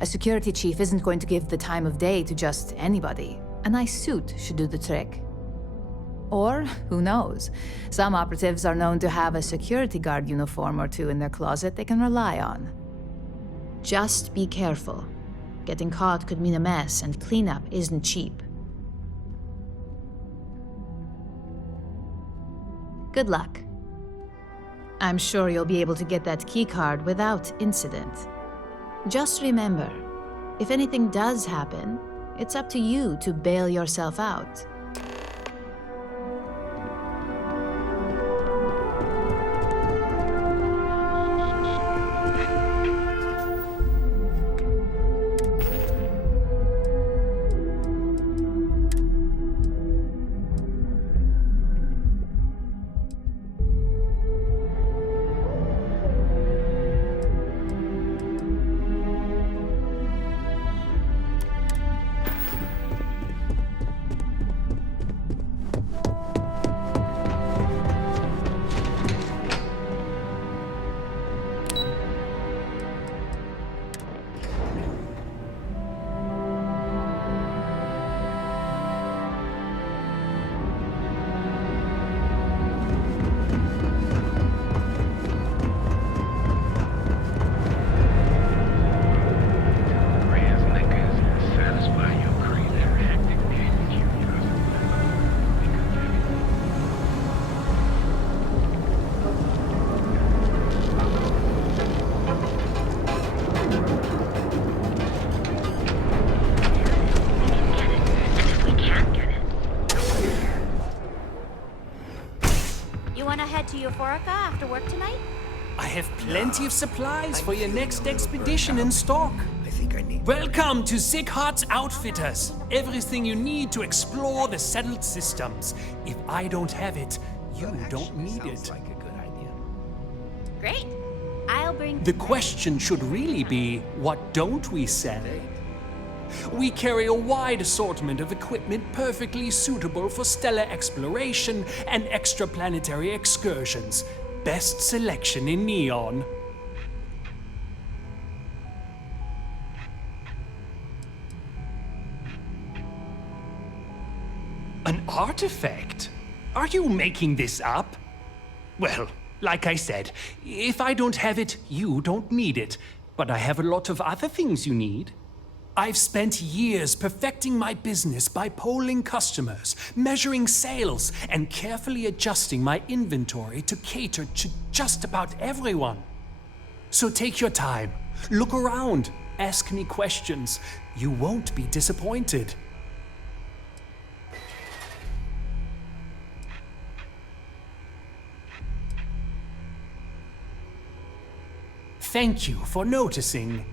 A security chief isn't going to give the time of day to just anybody. A nice suit should do the trick. Or, who knows, some operatives are known to have a security guard uniform or two in their closet they can rely on. Just be careful. Getting caught could mean a mess, and cleanup isn't cheap. Good luck. I'm sure you'll be able to get that keycard without incident. Just remember, if anything does happen, it's up to you to bail yourself out. To Euphorica after work tonight? I have plenty of supplies for your next expedition in stock. Welcome to Sick Heart's Outfitters. Everything you need to explore the settled systems. If I don't have it, you don't need it. Great. I'll bring... The question should really be, what don't we sell? We carry a wide assortment of equipment perfectly suitable for stellar exploration and extraplanetary excursions. Best selection in Neon. An artifact? Are you making this up? Well, like I said, if I don't have it, you don't need it. But I have a lot of other things you need. I've spent years perfecting my business by polling customers, measuring sales, and carefully adjusting my inventory to cater to just about everyone. So take your time, look around, ask me questions. You won't be disappointed. Thank you for noticing.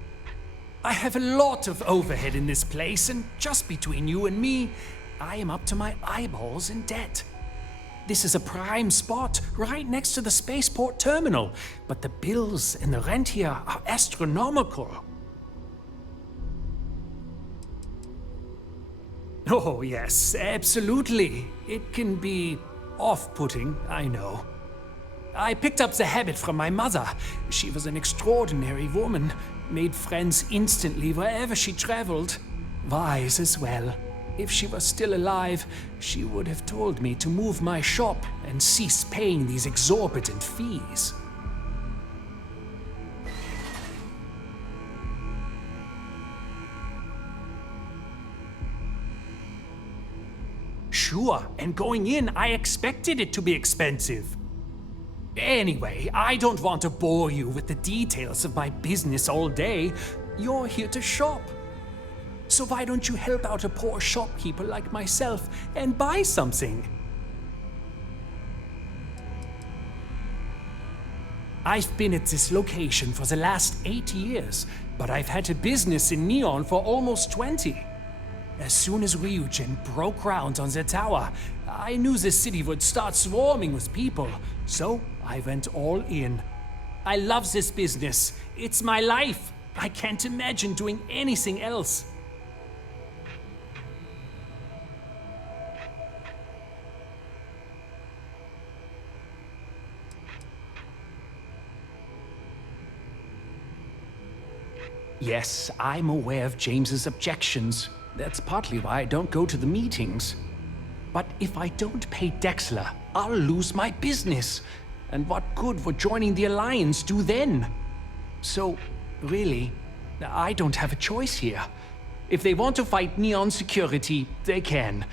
I have a lot of overhead in this place, and just between you and me, I am up to my eyeballs in debt. This is a prime spot, right next to the spaceport terminal, but the bills and the rent here are astronomical. Oh, yes, absolutely. It can be off-putting, I know. I picked up the habit from my mother. She was an extraordinary woman, made friends instantly wherever she traveled. Wise as well. If she was still alive, she would have told me to move my shop and cease paying these exorbitant fees. Sure, and going in, I expected it to be expensive. Anyway, I don't want to bore you with the details of my business all day. You're here to shop. So why don't you help out a poor shopkeeper like myself and buy something? I've been at this location for the last 8 years, but I've had a business in Neon for almost 20. As soon as Ryujin broke ground on the tower, I knew the city would start swarming with people, so I went all in. I love this business. It's my life. I can't imagine doing anything else. Yes, I'm aware of James's objections. That's partly why I don't go to the meetings. But if I don't pay Dexler, I'll lose my business. And what good would joining the Alliance do then? So, really, I don't have a choice here. If they want to fight Neon security, they can.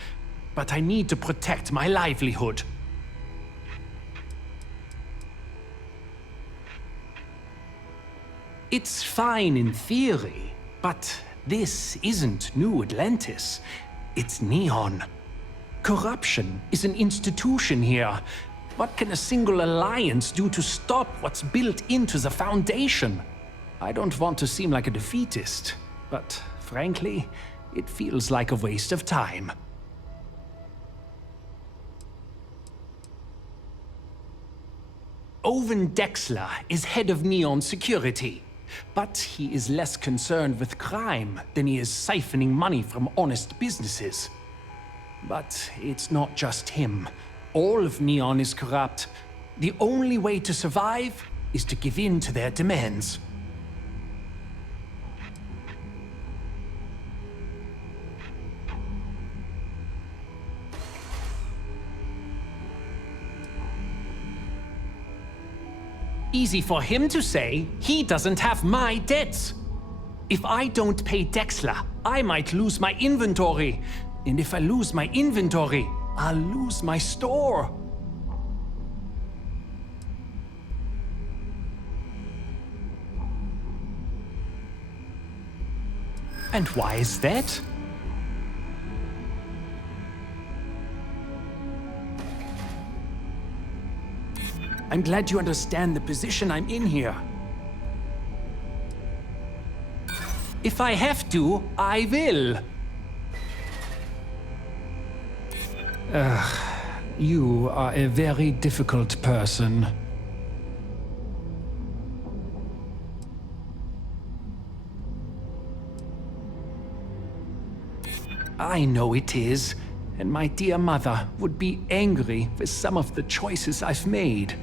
But I need to protect my livelihood. It's fine in theory, but this isn't New Atlantis. It's Neon. Corruption is an institution here. What can a single alliance do to stop what's built into the foundation? I don't want to seem like a defeatist, but frankly, it feels like a waste of time. Owen Dexler is head of Neon Security, but he is less concerned with crime than he is siphoning money from honest businesses. But it's not just him. All of Neon is corrupt. The only way to survive is to give in to their demands. Easy for him to say. He doesn't have my debts. If I don't pay Dexler, I might lose my inventory. And if I lose my inventory, I'll lose my store. And why is that? I'm glad you understand the position I'm in here. If I have to, I will. You are a very difficult person. I know it is, and my dear mother would be angry with some of the choices I've made.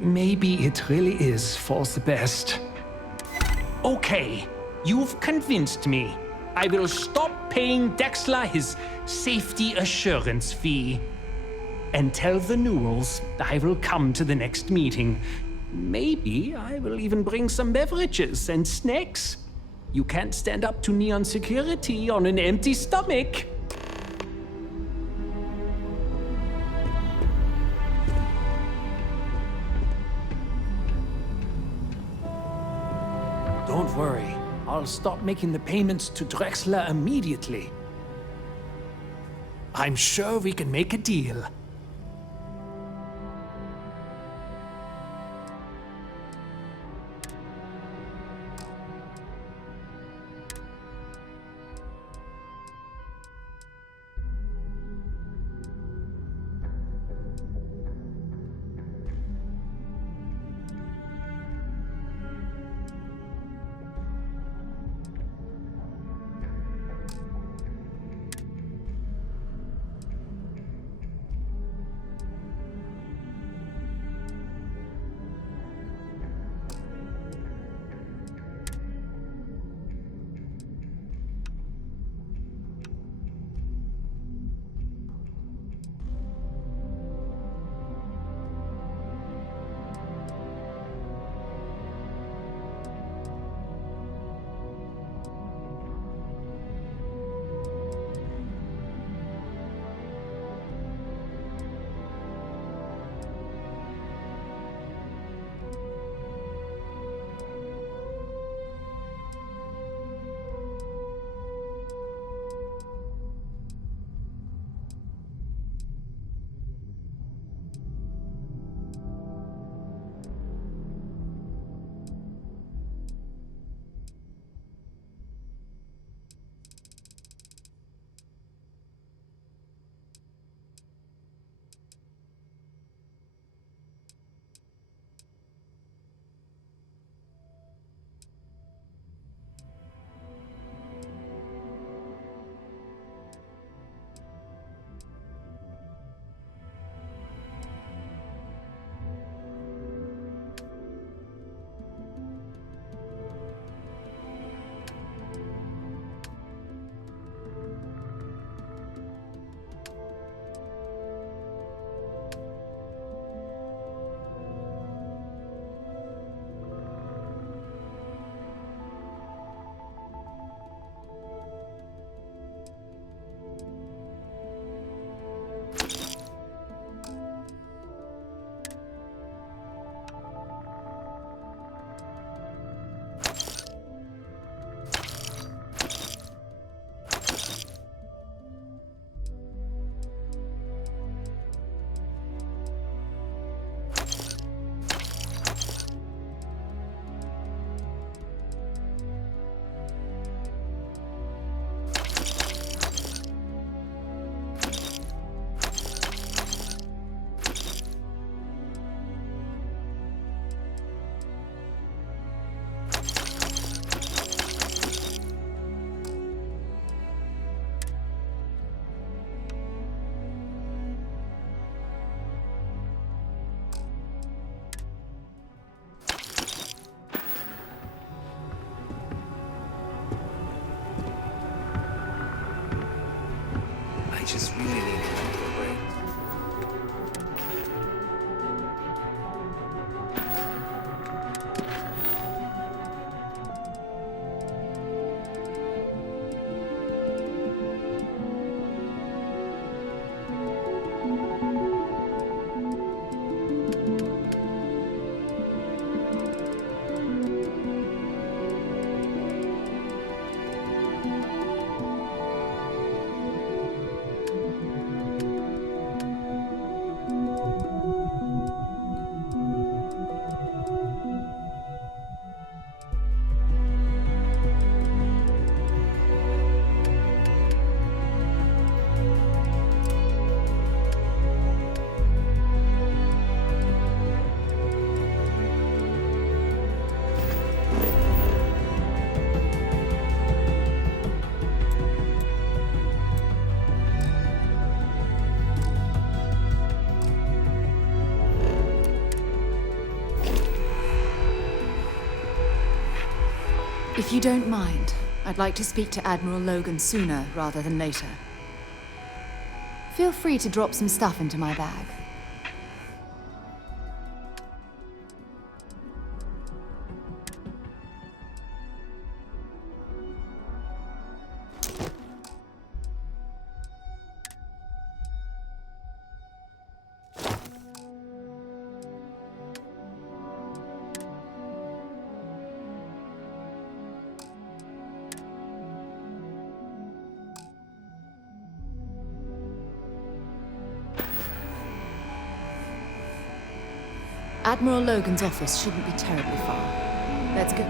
Maybe it really is for the best. Okay, you've convinced me. I will stop paying Dexler his safety assurance fee. And tell the Newells I will come to the next meeting. Maybe I will even bring some beverages and snacks. You can't stand up to Neon security on an empty stomach. Don't worry. I'll stop making the payments to Drexler immediately. I'm sure we can make a deal. If you don't mind, I'd like to speak to Admiral Logan sooner rather than later. Feel free to drop some stuff into my bag. Admiral Logan's office shouldn't be terribly far. Let's go.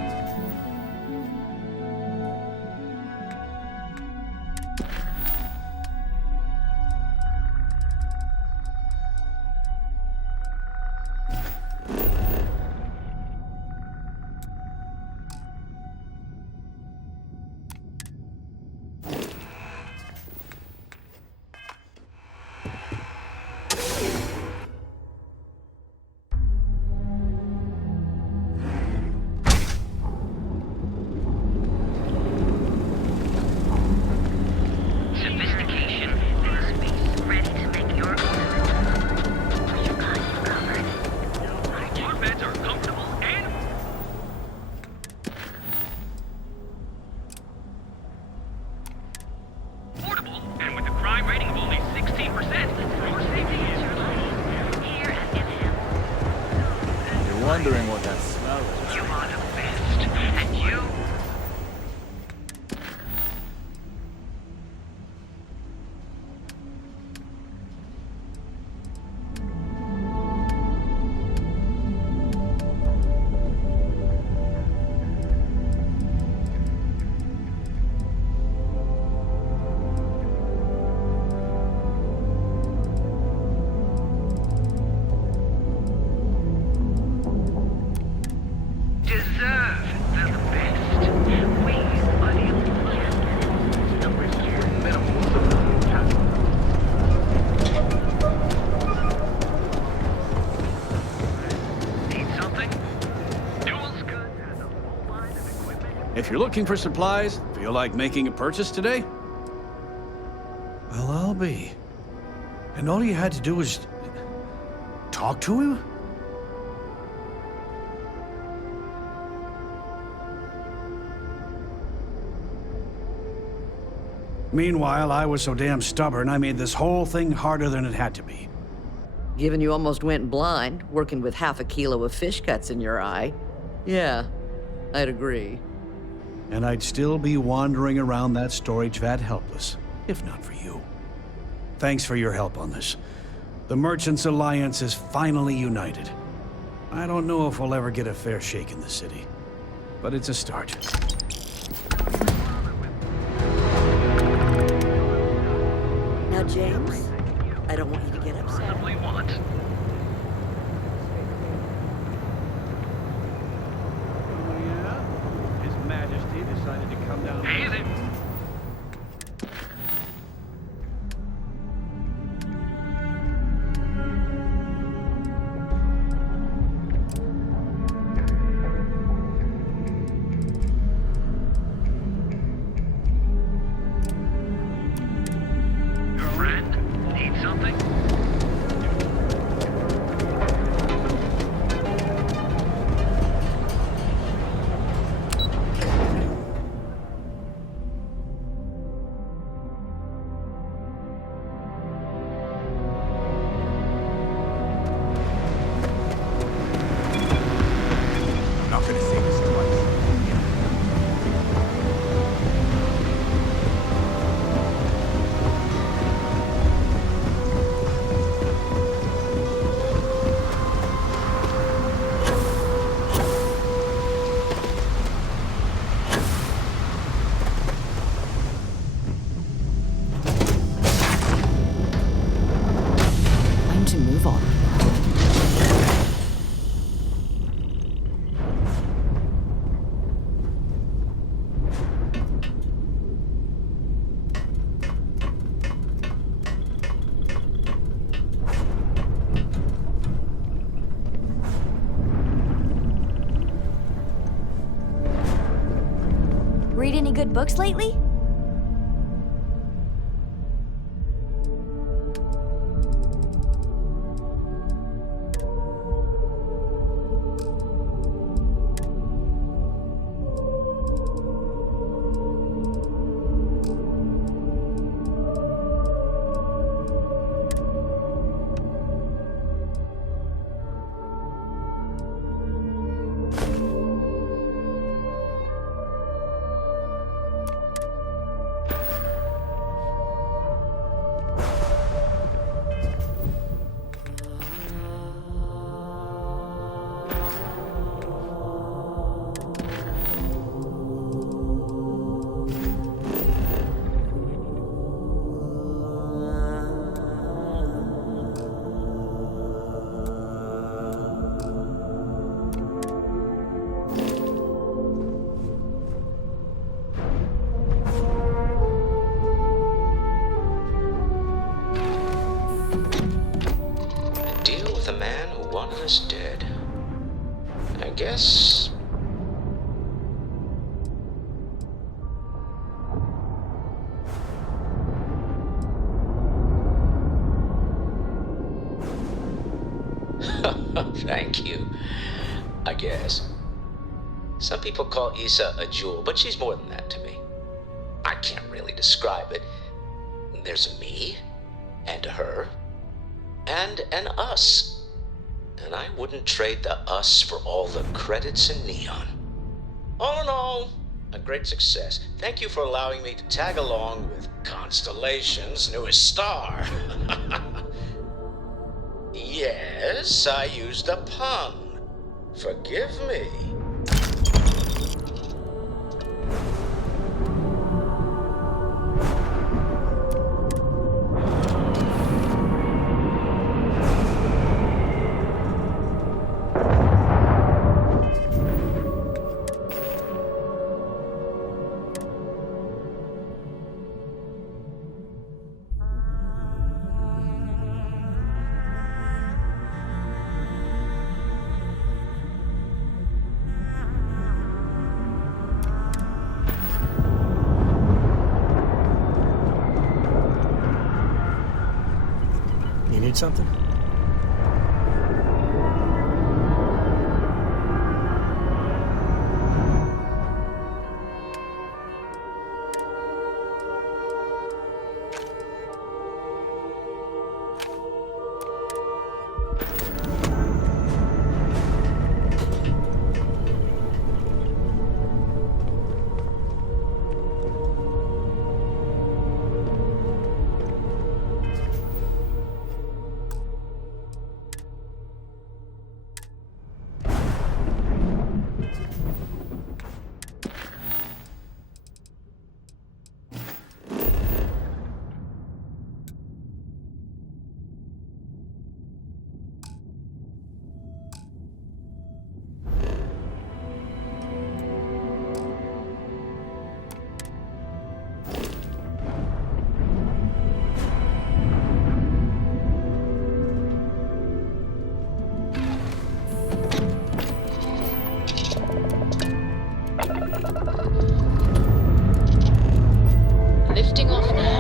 Sophistication and space ready to make your own. You got you covered. Our beds are comfortable and affordable, and with a crime rating of only 16%, your safety is your life. Here at You're wondering what that smell is. you are the best, and you. Deserve the best. We are the only champions. The risk here is minimal. Need something? Dual Scud has a full line of equipment. If you're looking for supplies, feel like making a purchase today? Well, I'll be. And all you had to do was talk to him? Meanwhile, I was so damn stubborn, I made this whole thing harder than it had to be. Given you almost went blind, working with half a kilo of fish cuts in your eye. Yeah, I'd agree. And I'd still be wandering around that storage vat helpless, if not for you. Thanks for your help on this. The Merchants Alliance is finally united. I don't know if we'll ever get a fair shake in the city, but it's a start. Now, James, I don't want you to get upset. His Majesty decided to come down. Your friend? Need something? Read any good books lately? Deal with a man who wanted us dead. I guess... Thank you. I guess. Some people call Issa a jewel, but she's more than that to me. I can't really describe it. There's a me, and a her, and an us. And I wouldn't trade the us for all the credits in Neon. All in all, a great success. Thank you for allowing me to tag along with Constellation's newest star. Yes, I used a pun. Forgive me. You need something? Lifting off now.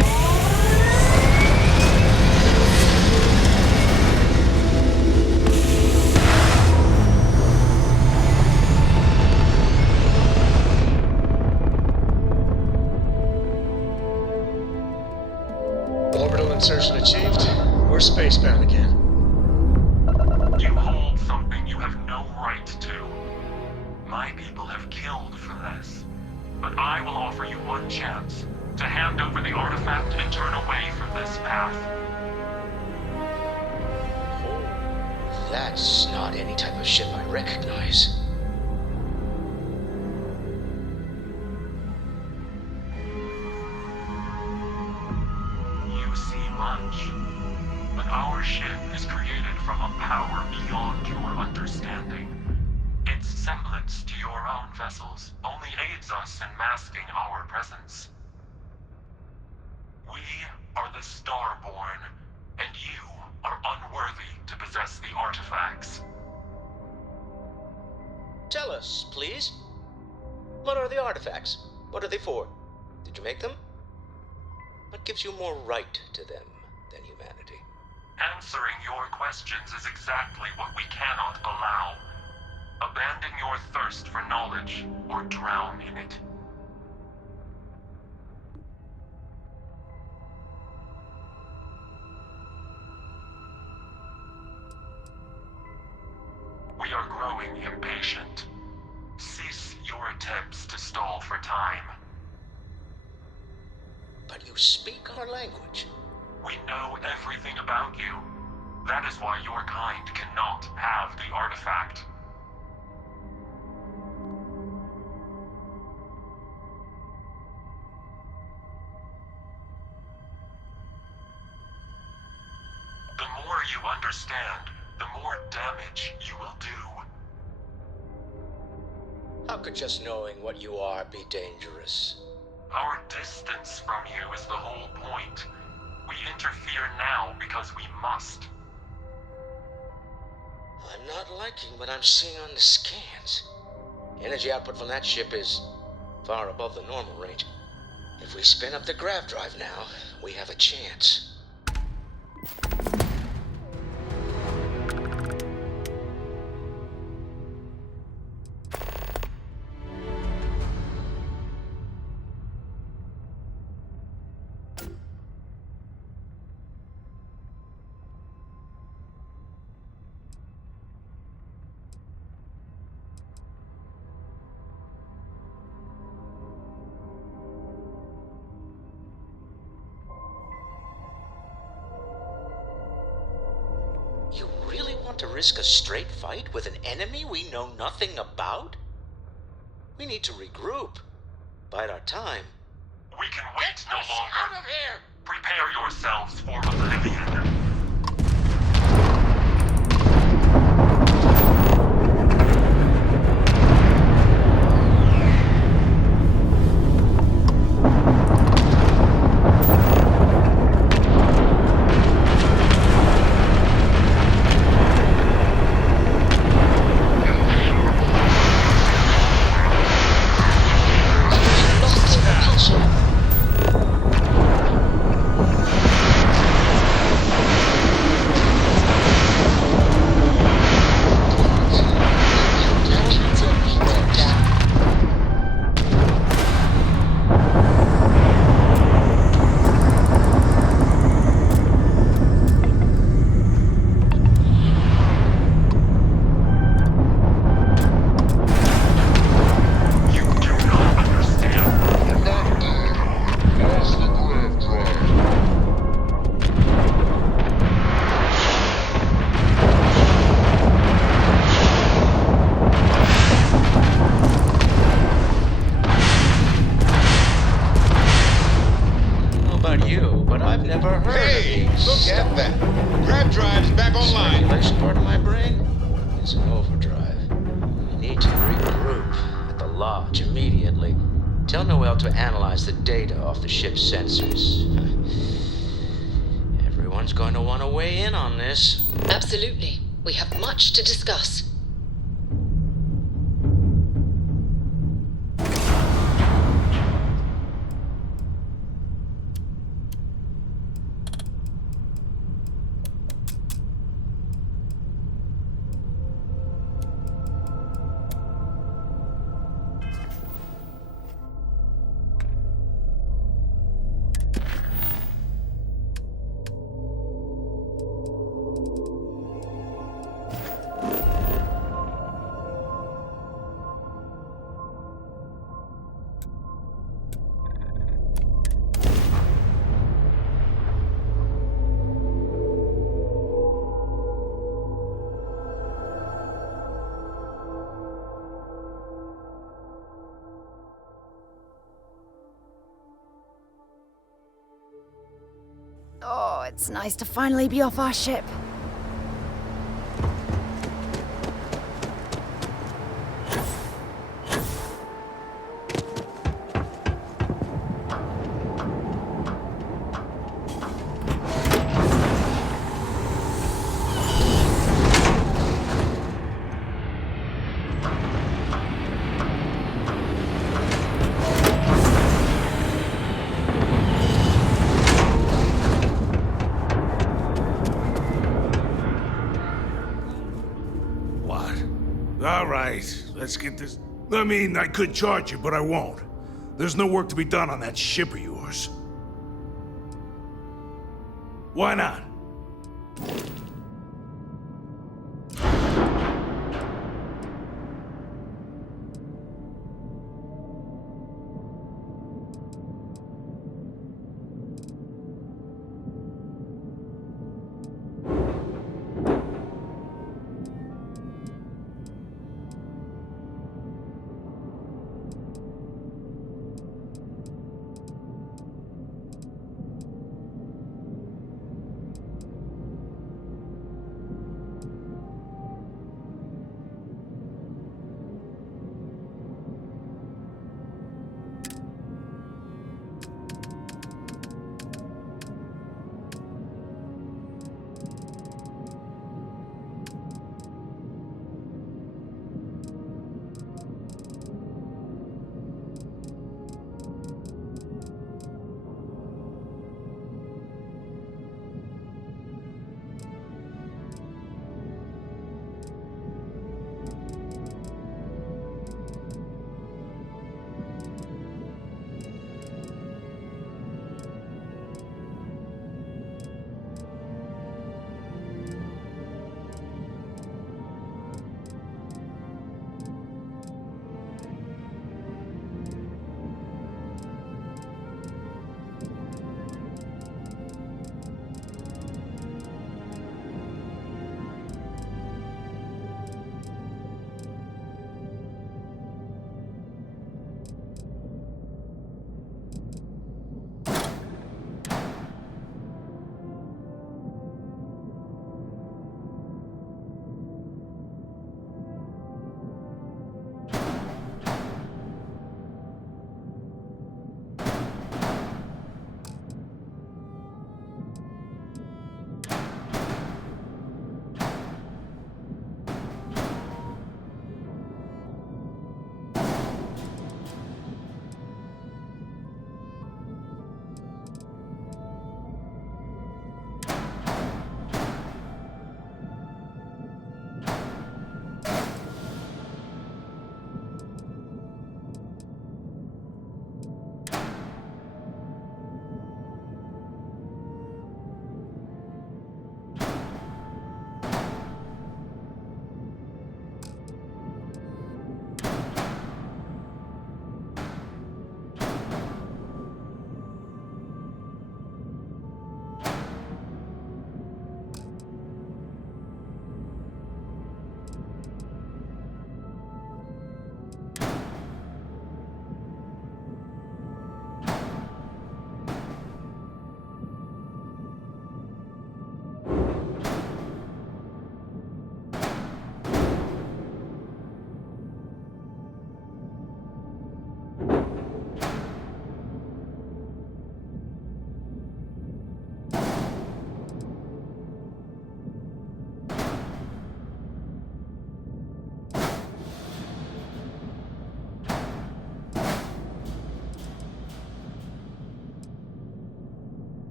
Orbital insertion achieved. We're spacebound again. You hold something you have no right to. My people have killed for this. But I will offer you one chance to hand over the artifact and turn away from this path. That's not any type of ship I recognize. You see much, but our ship is created from a power beyond your understanding. Its semblance to your own vessels only aids us in masking our presence. We are the Starborn, and you are unworthy to possess the artifacts. Tell us, please. What are the artifacts? What are they for? Did you make them? What gives you more right to them than humanity? Answering your questions is exactly what we cannot allow. Abandon your thirst for knowledge, or drown in it. We are growing impatient. Cease your attempts to stall for time. But you speak our language. We know everything about you. That is why your kind cannot have the artifact. The more you understand, the more damage you will do. How could just knowing what you are be dangerous? Our distance from you is the whole point. We interfere now because we must. I'm not liking what I'm seeing on the scans. Energy output from that ship is far above the normal range. If we spin up the grav drive now, we have a chance. You really want to risk a straight fight with an enemy we know nothing about? We need to regroup. Bide our time. We can wait no longer. Out of here! Prepare yourselves for oblivion. Part of my brain is in overdrive. We need to regroup at the lodge immediately. Tell Noel to analyze the data off the ship's sensors. Everyone's going to want to weigh in on this. Absolutely. We have much to discuss. Oh, it's nice to finally be off our ship. right, let's get this... I mean, I could charge you, but I won't. There's no work to be done on that ship of yours. Why not?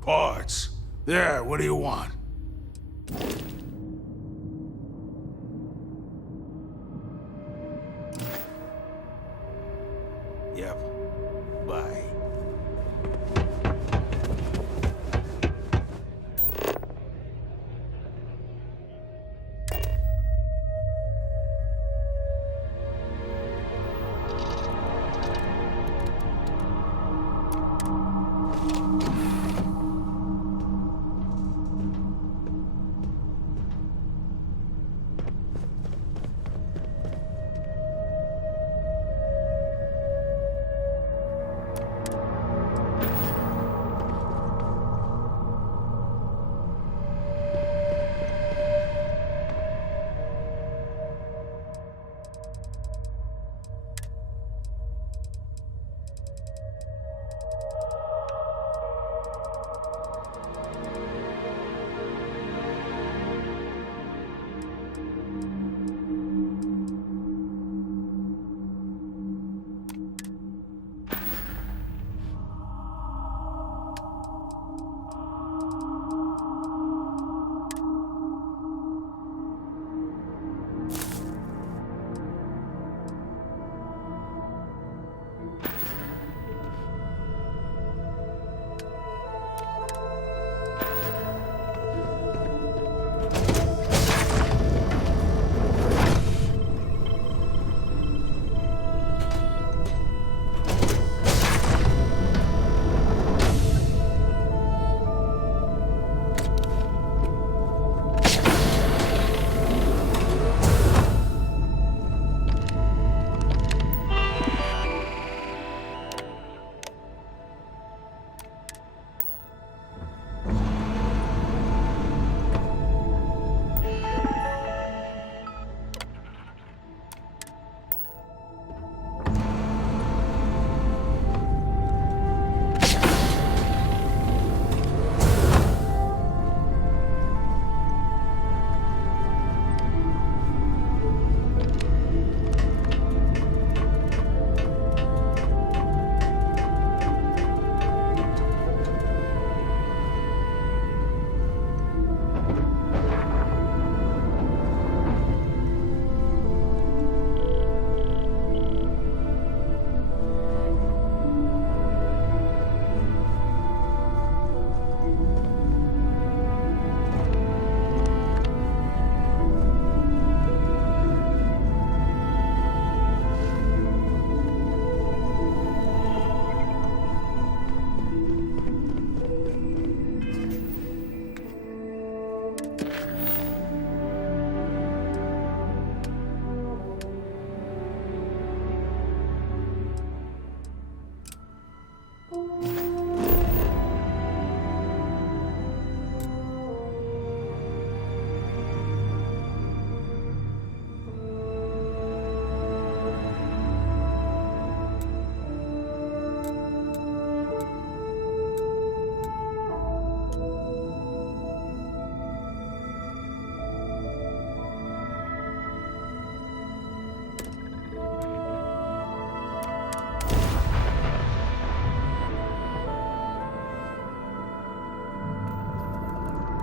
Parts. There, what do you want? Yep. Bye.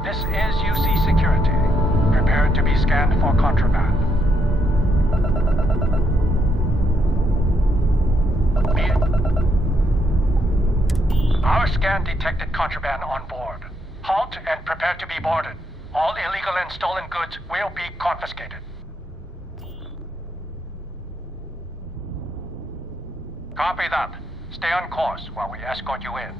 This is UC Security. Prepare to be scanned for contraband. Our scan detected contraband on board. Halt and prepare to be boarded. All illegal and stolen goods will be confiscated. Copy that. Stay on course while we escort you in.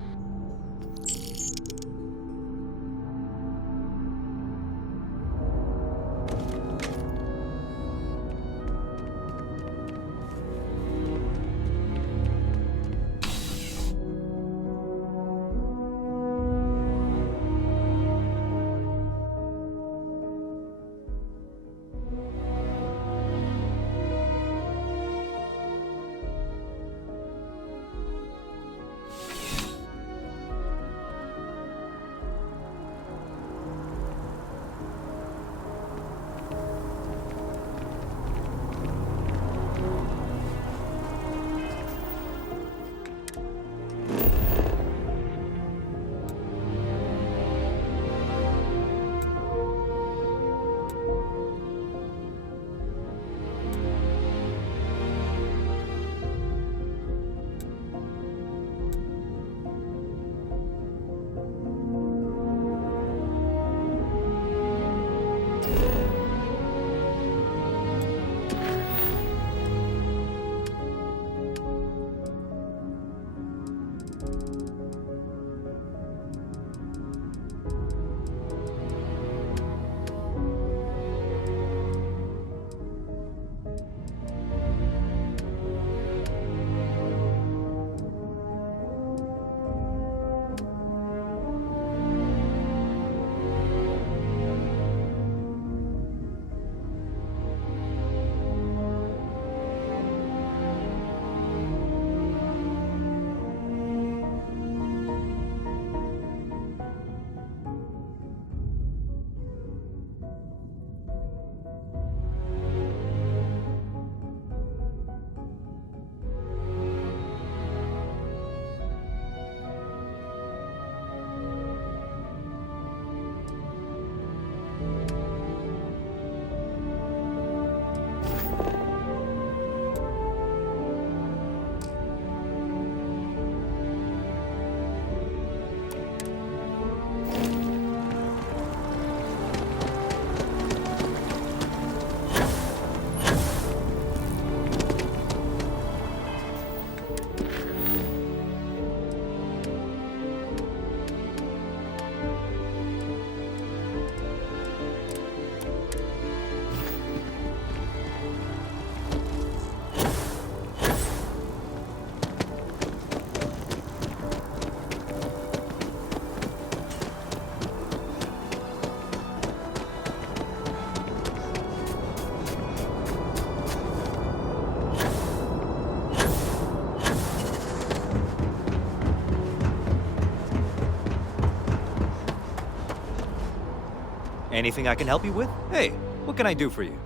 Anything I can help you with? Hey, what can I do for you?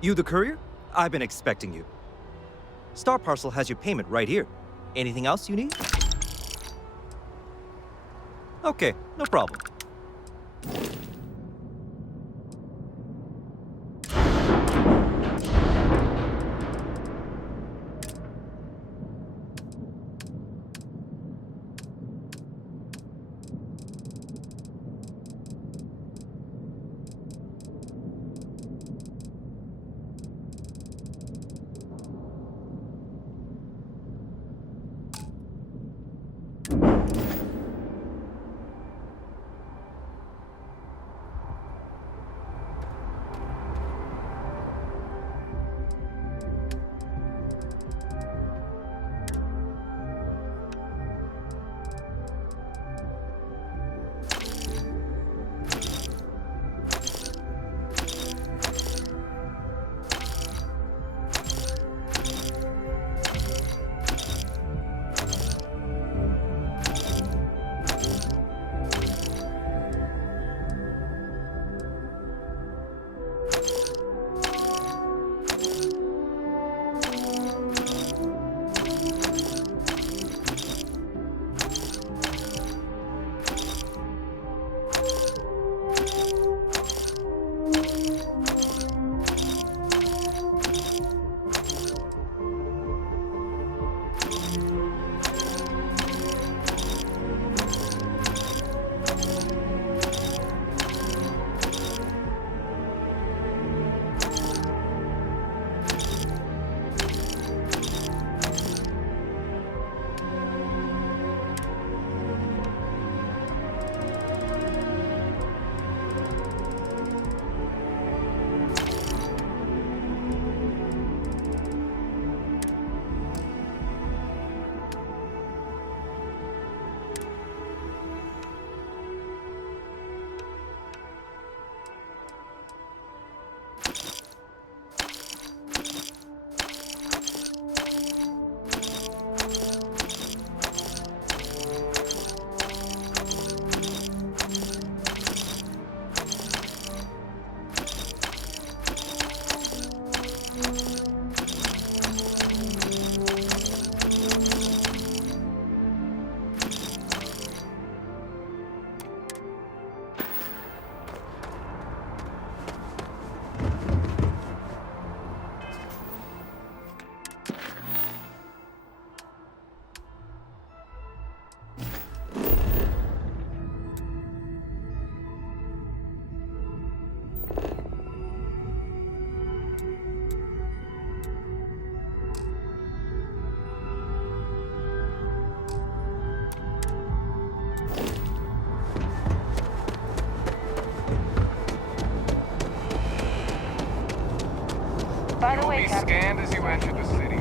You the courier? I've been expecting you. Star Parcel has your payment right here. Anything else you need? Okay, no problem. By the You'll way, be Captain. scanned as you enter the city.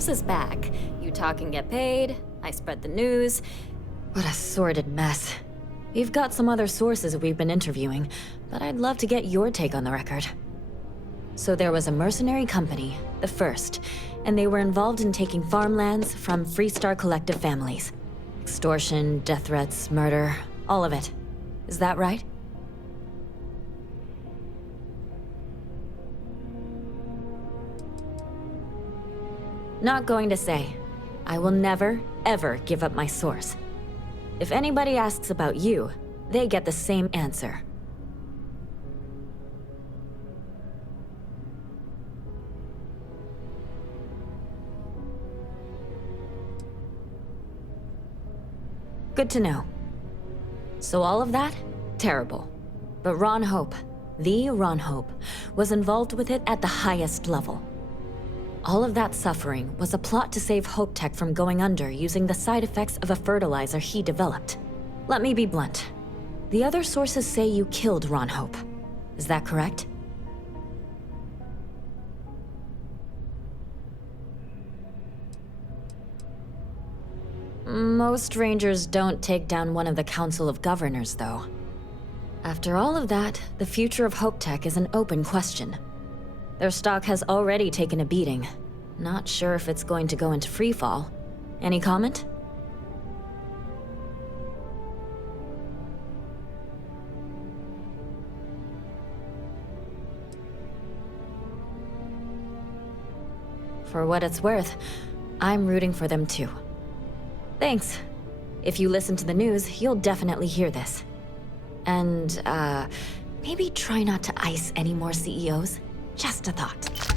source is back. You talk and get paid, I spread the news. What a sordid mess. We've got some other sources we've been interviewing, but I'd love to get your take on the record. So there was a mercenary company, the First, and they were involved in taking farmlands from Freestar Collective families. Extortion, death threats, murder, all of it. Is that right? Not going to say. I will never, ever give up my source. If anybody asks about you, they get the same answer. Good to know. So all of that? Terrible. But Ron Hope, the Ron Hope, was involved with it at the highest level. All of that suffering was a plot to save Hope Tech from going under using the side effects of a fertilizer he developed. Let me be blunt. The other sources say you killed Ron Hope. Is that correct? Most Rangers don't take down one of the Council of Governors, though. After all of that, the future of Hope Tech is an open question. Their stock has already taken a beating. Not sure if it's going to go into freefall. Any comment? For what it's worth, I'm rooting for them too. Thanks. If you listen to the news, you'll definitely hear this. And, maybe try not to ice any more CEOs. Just a thought.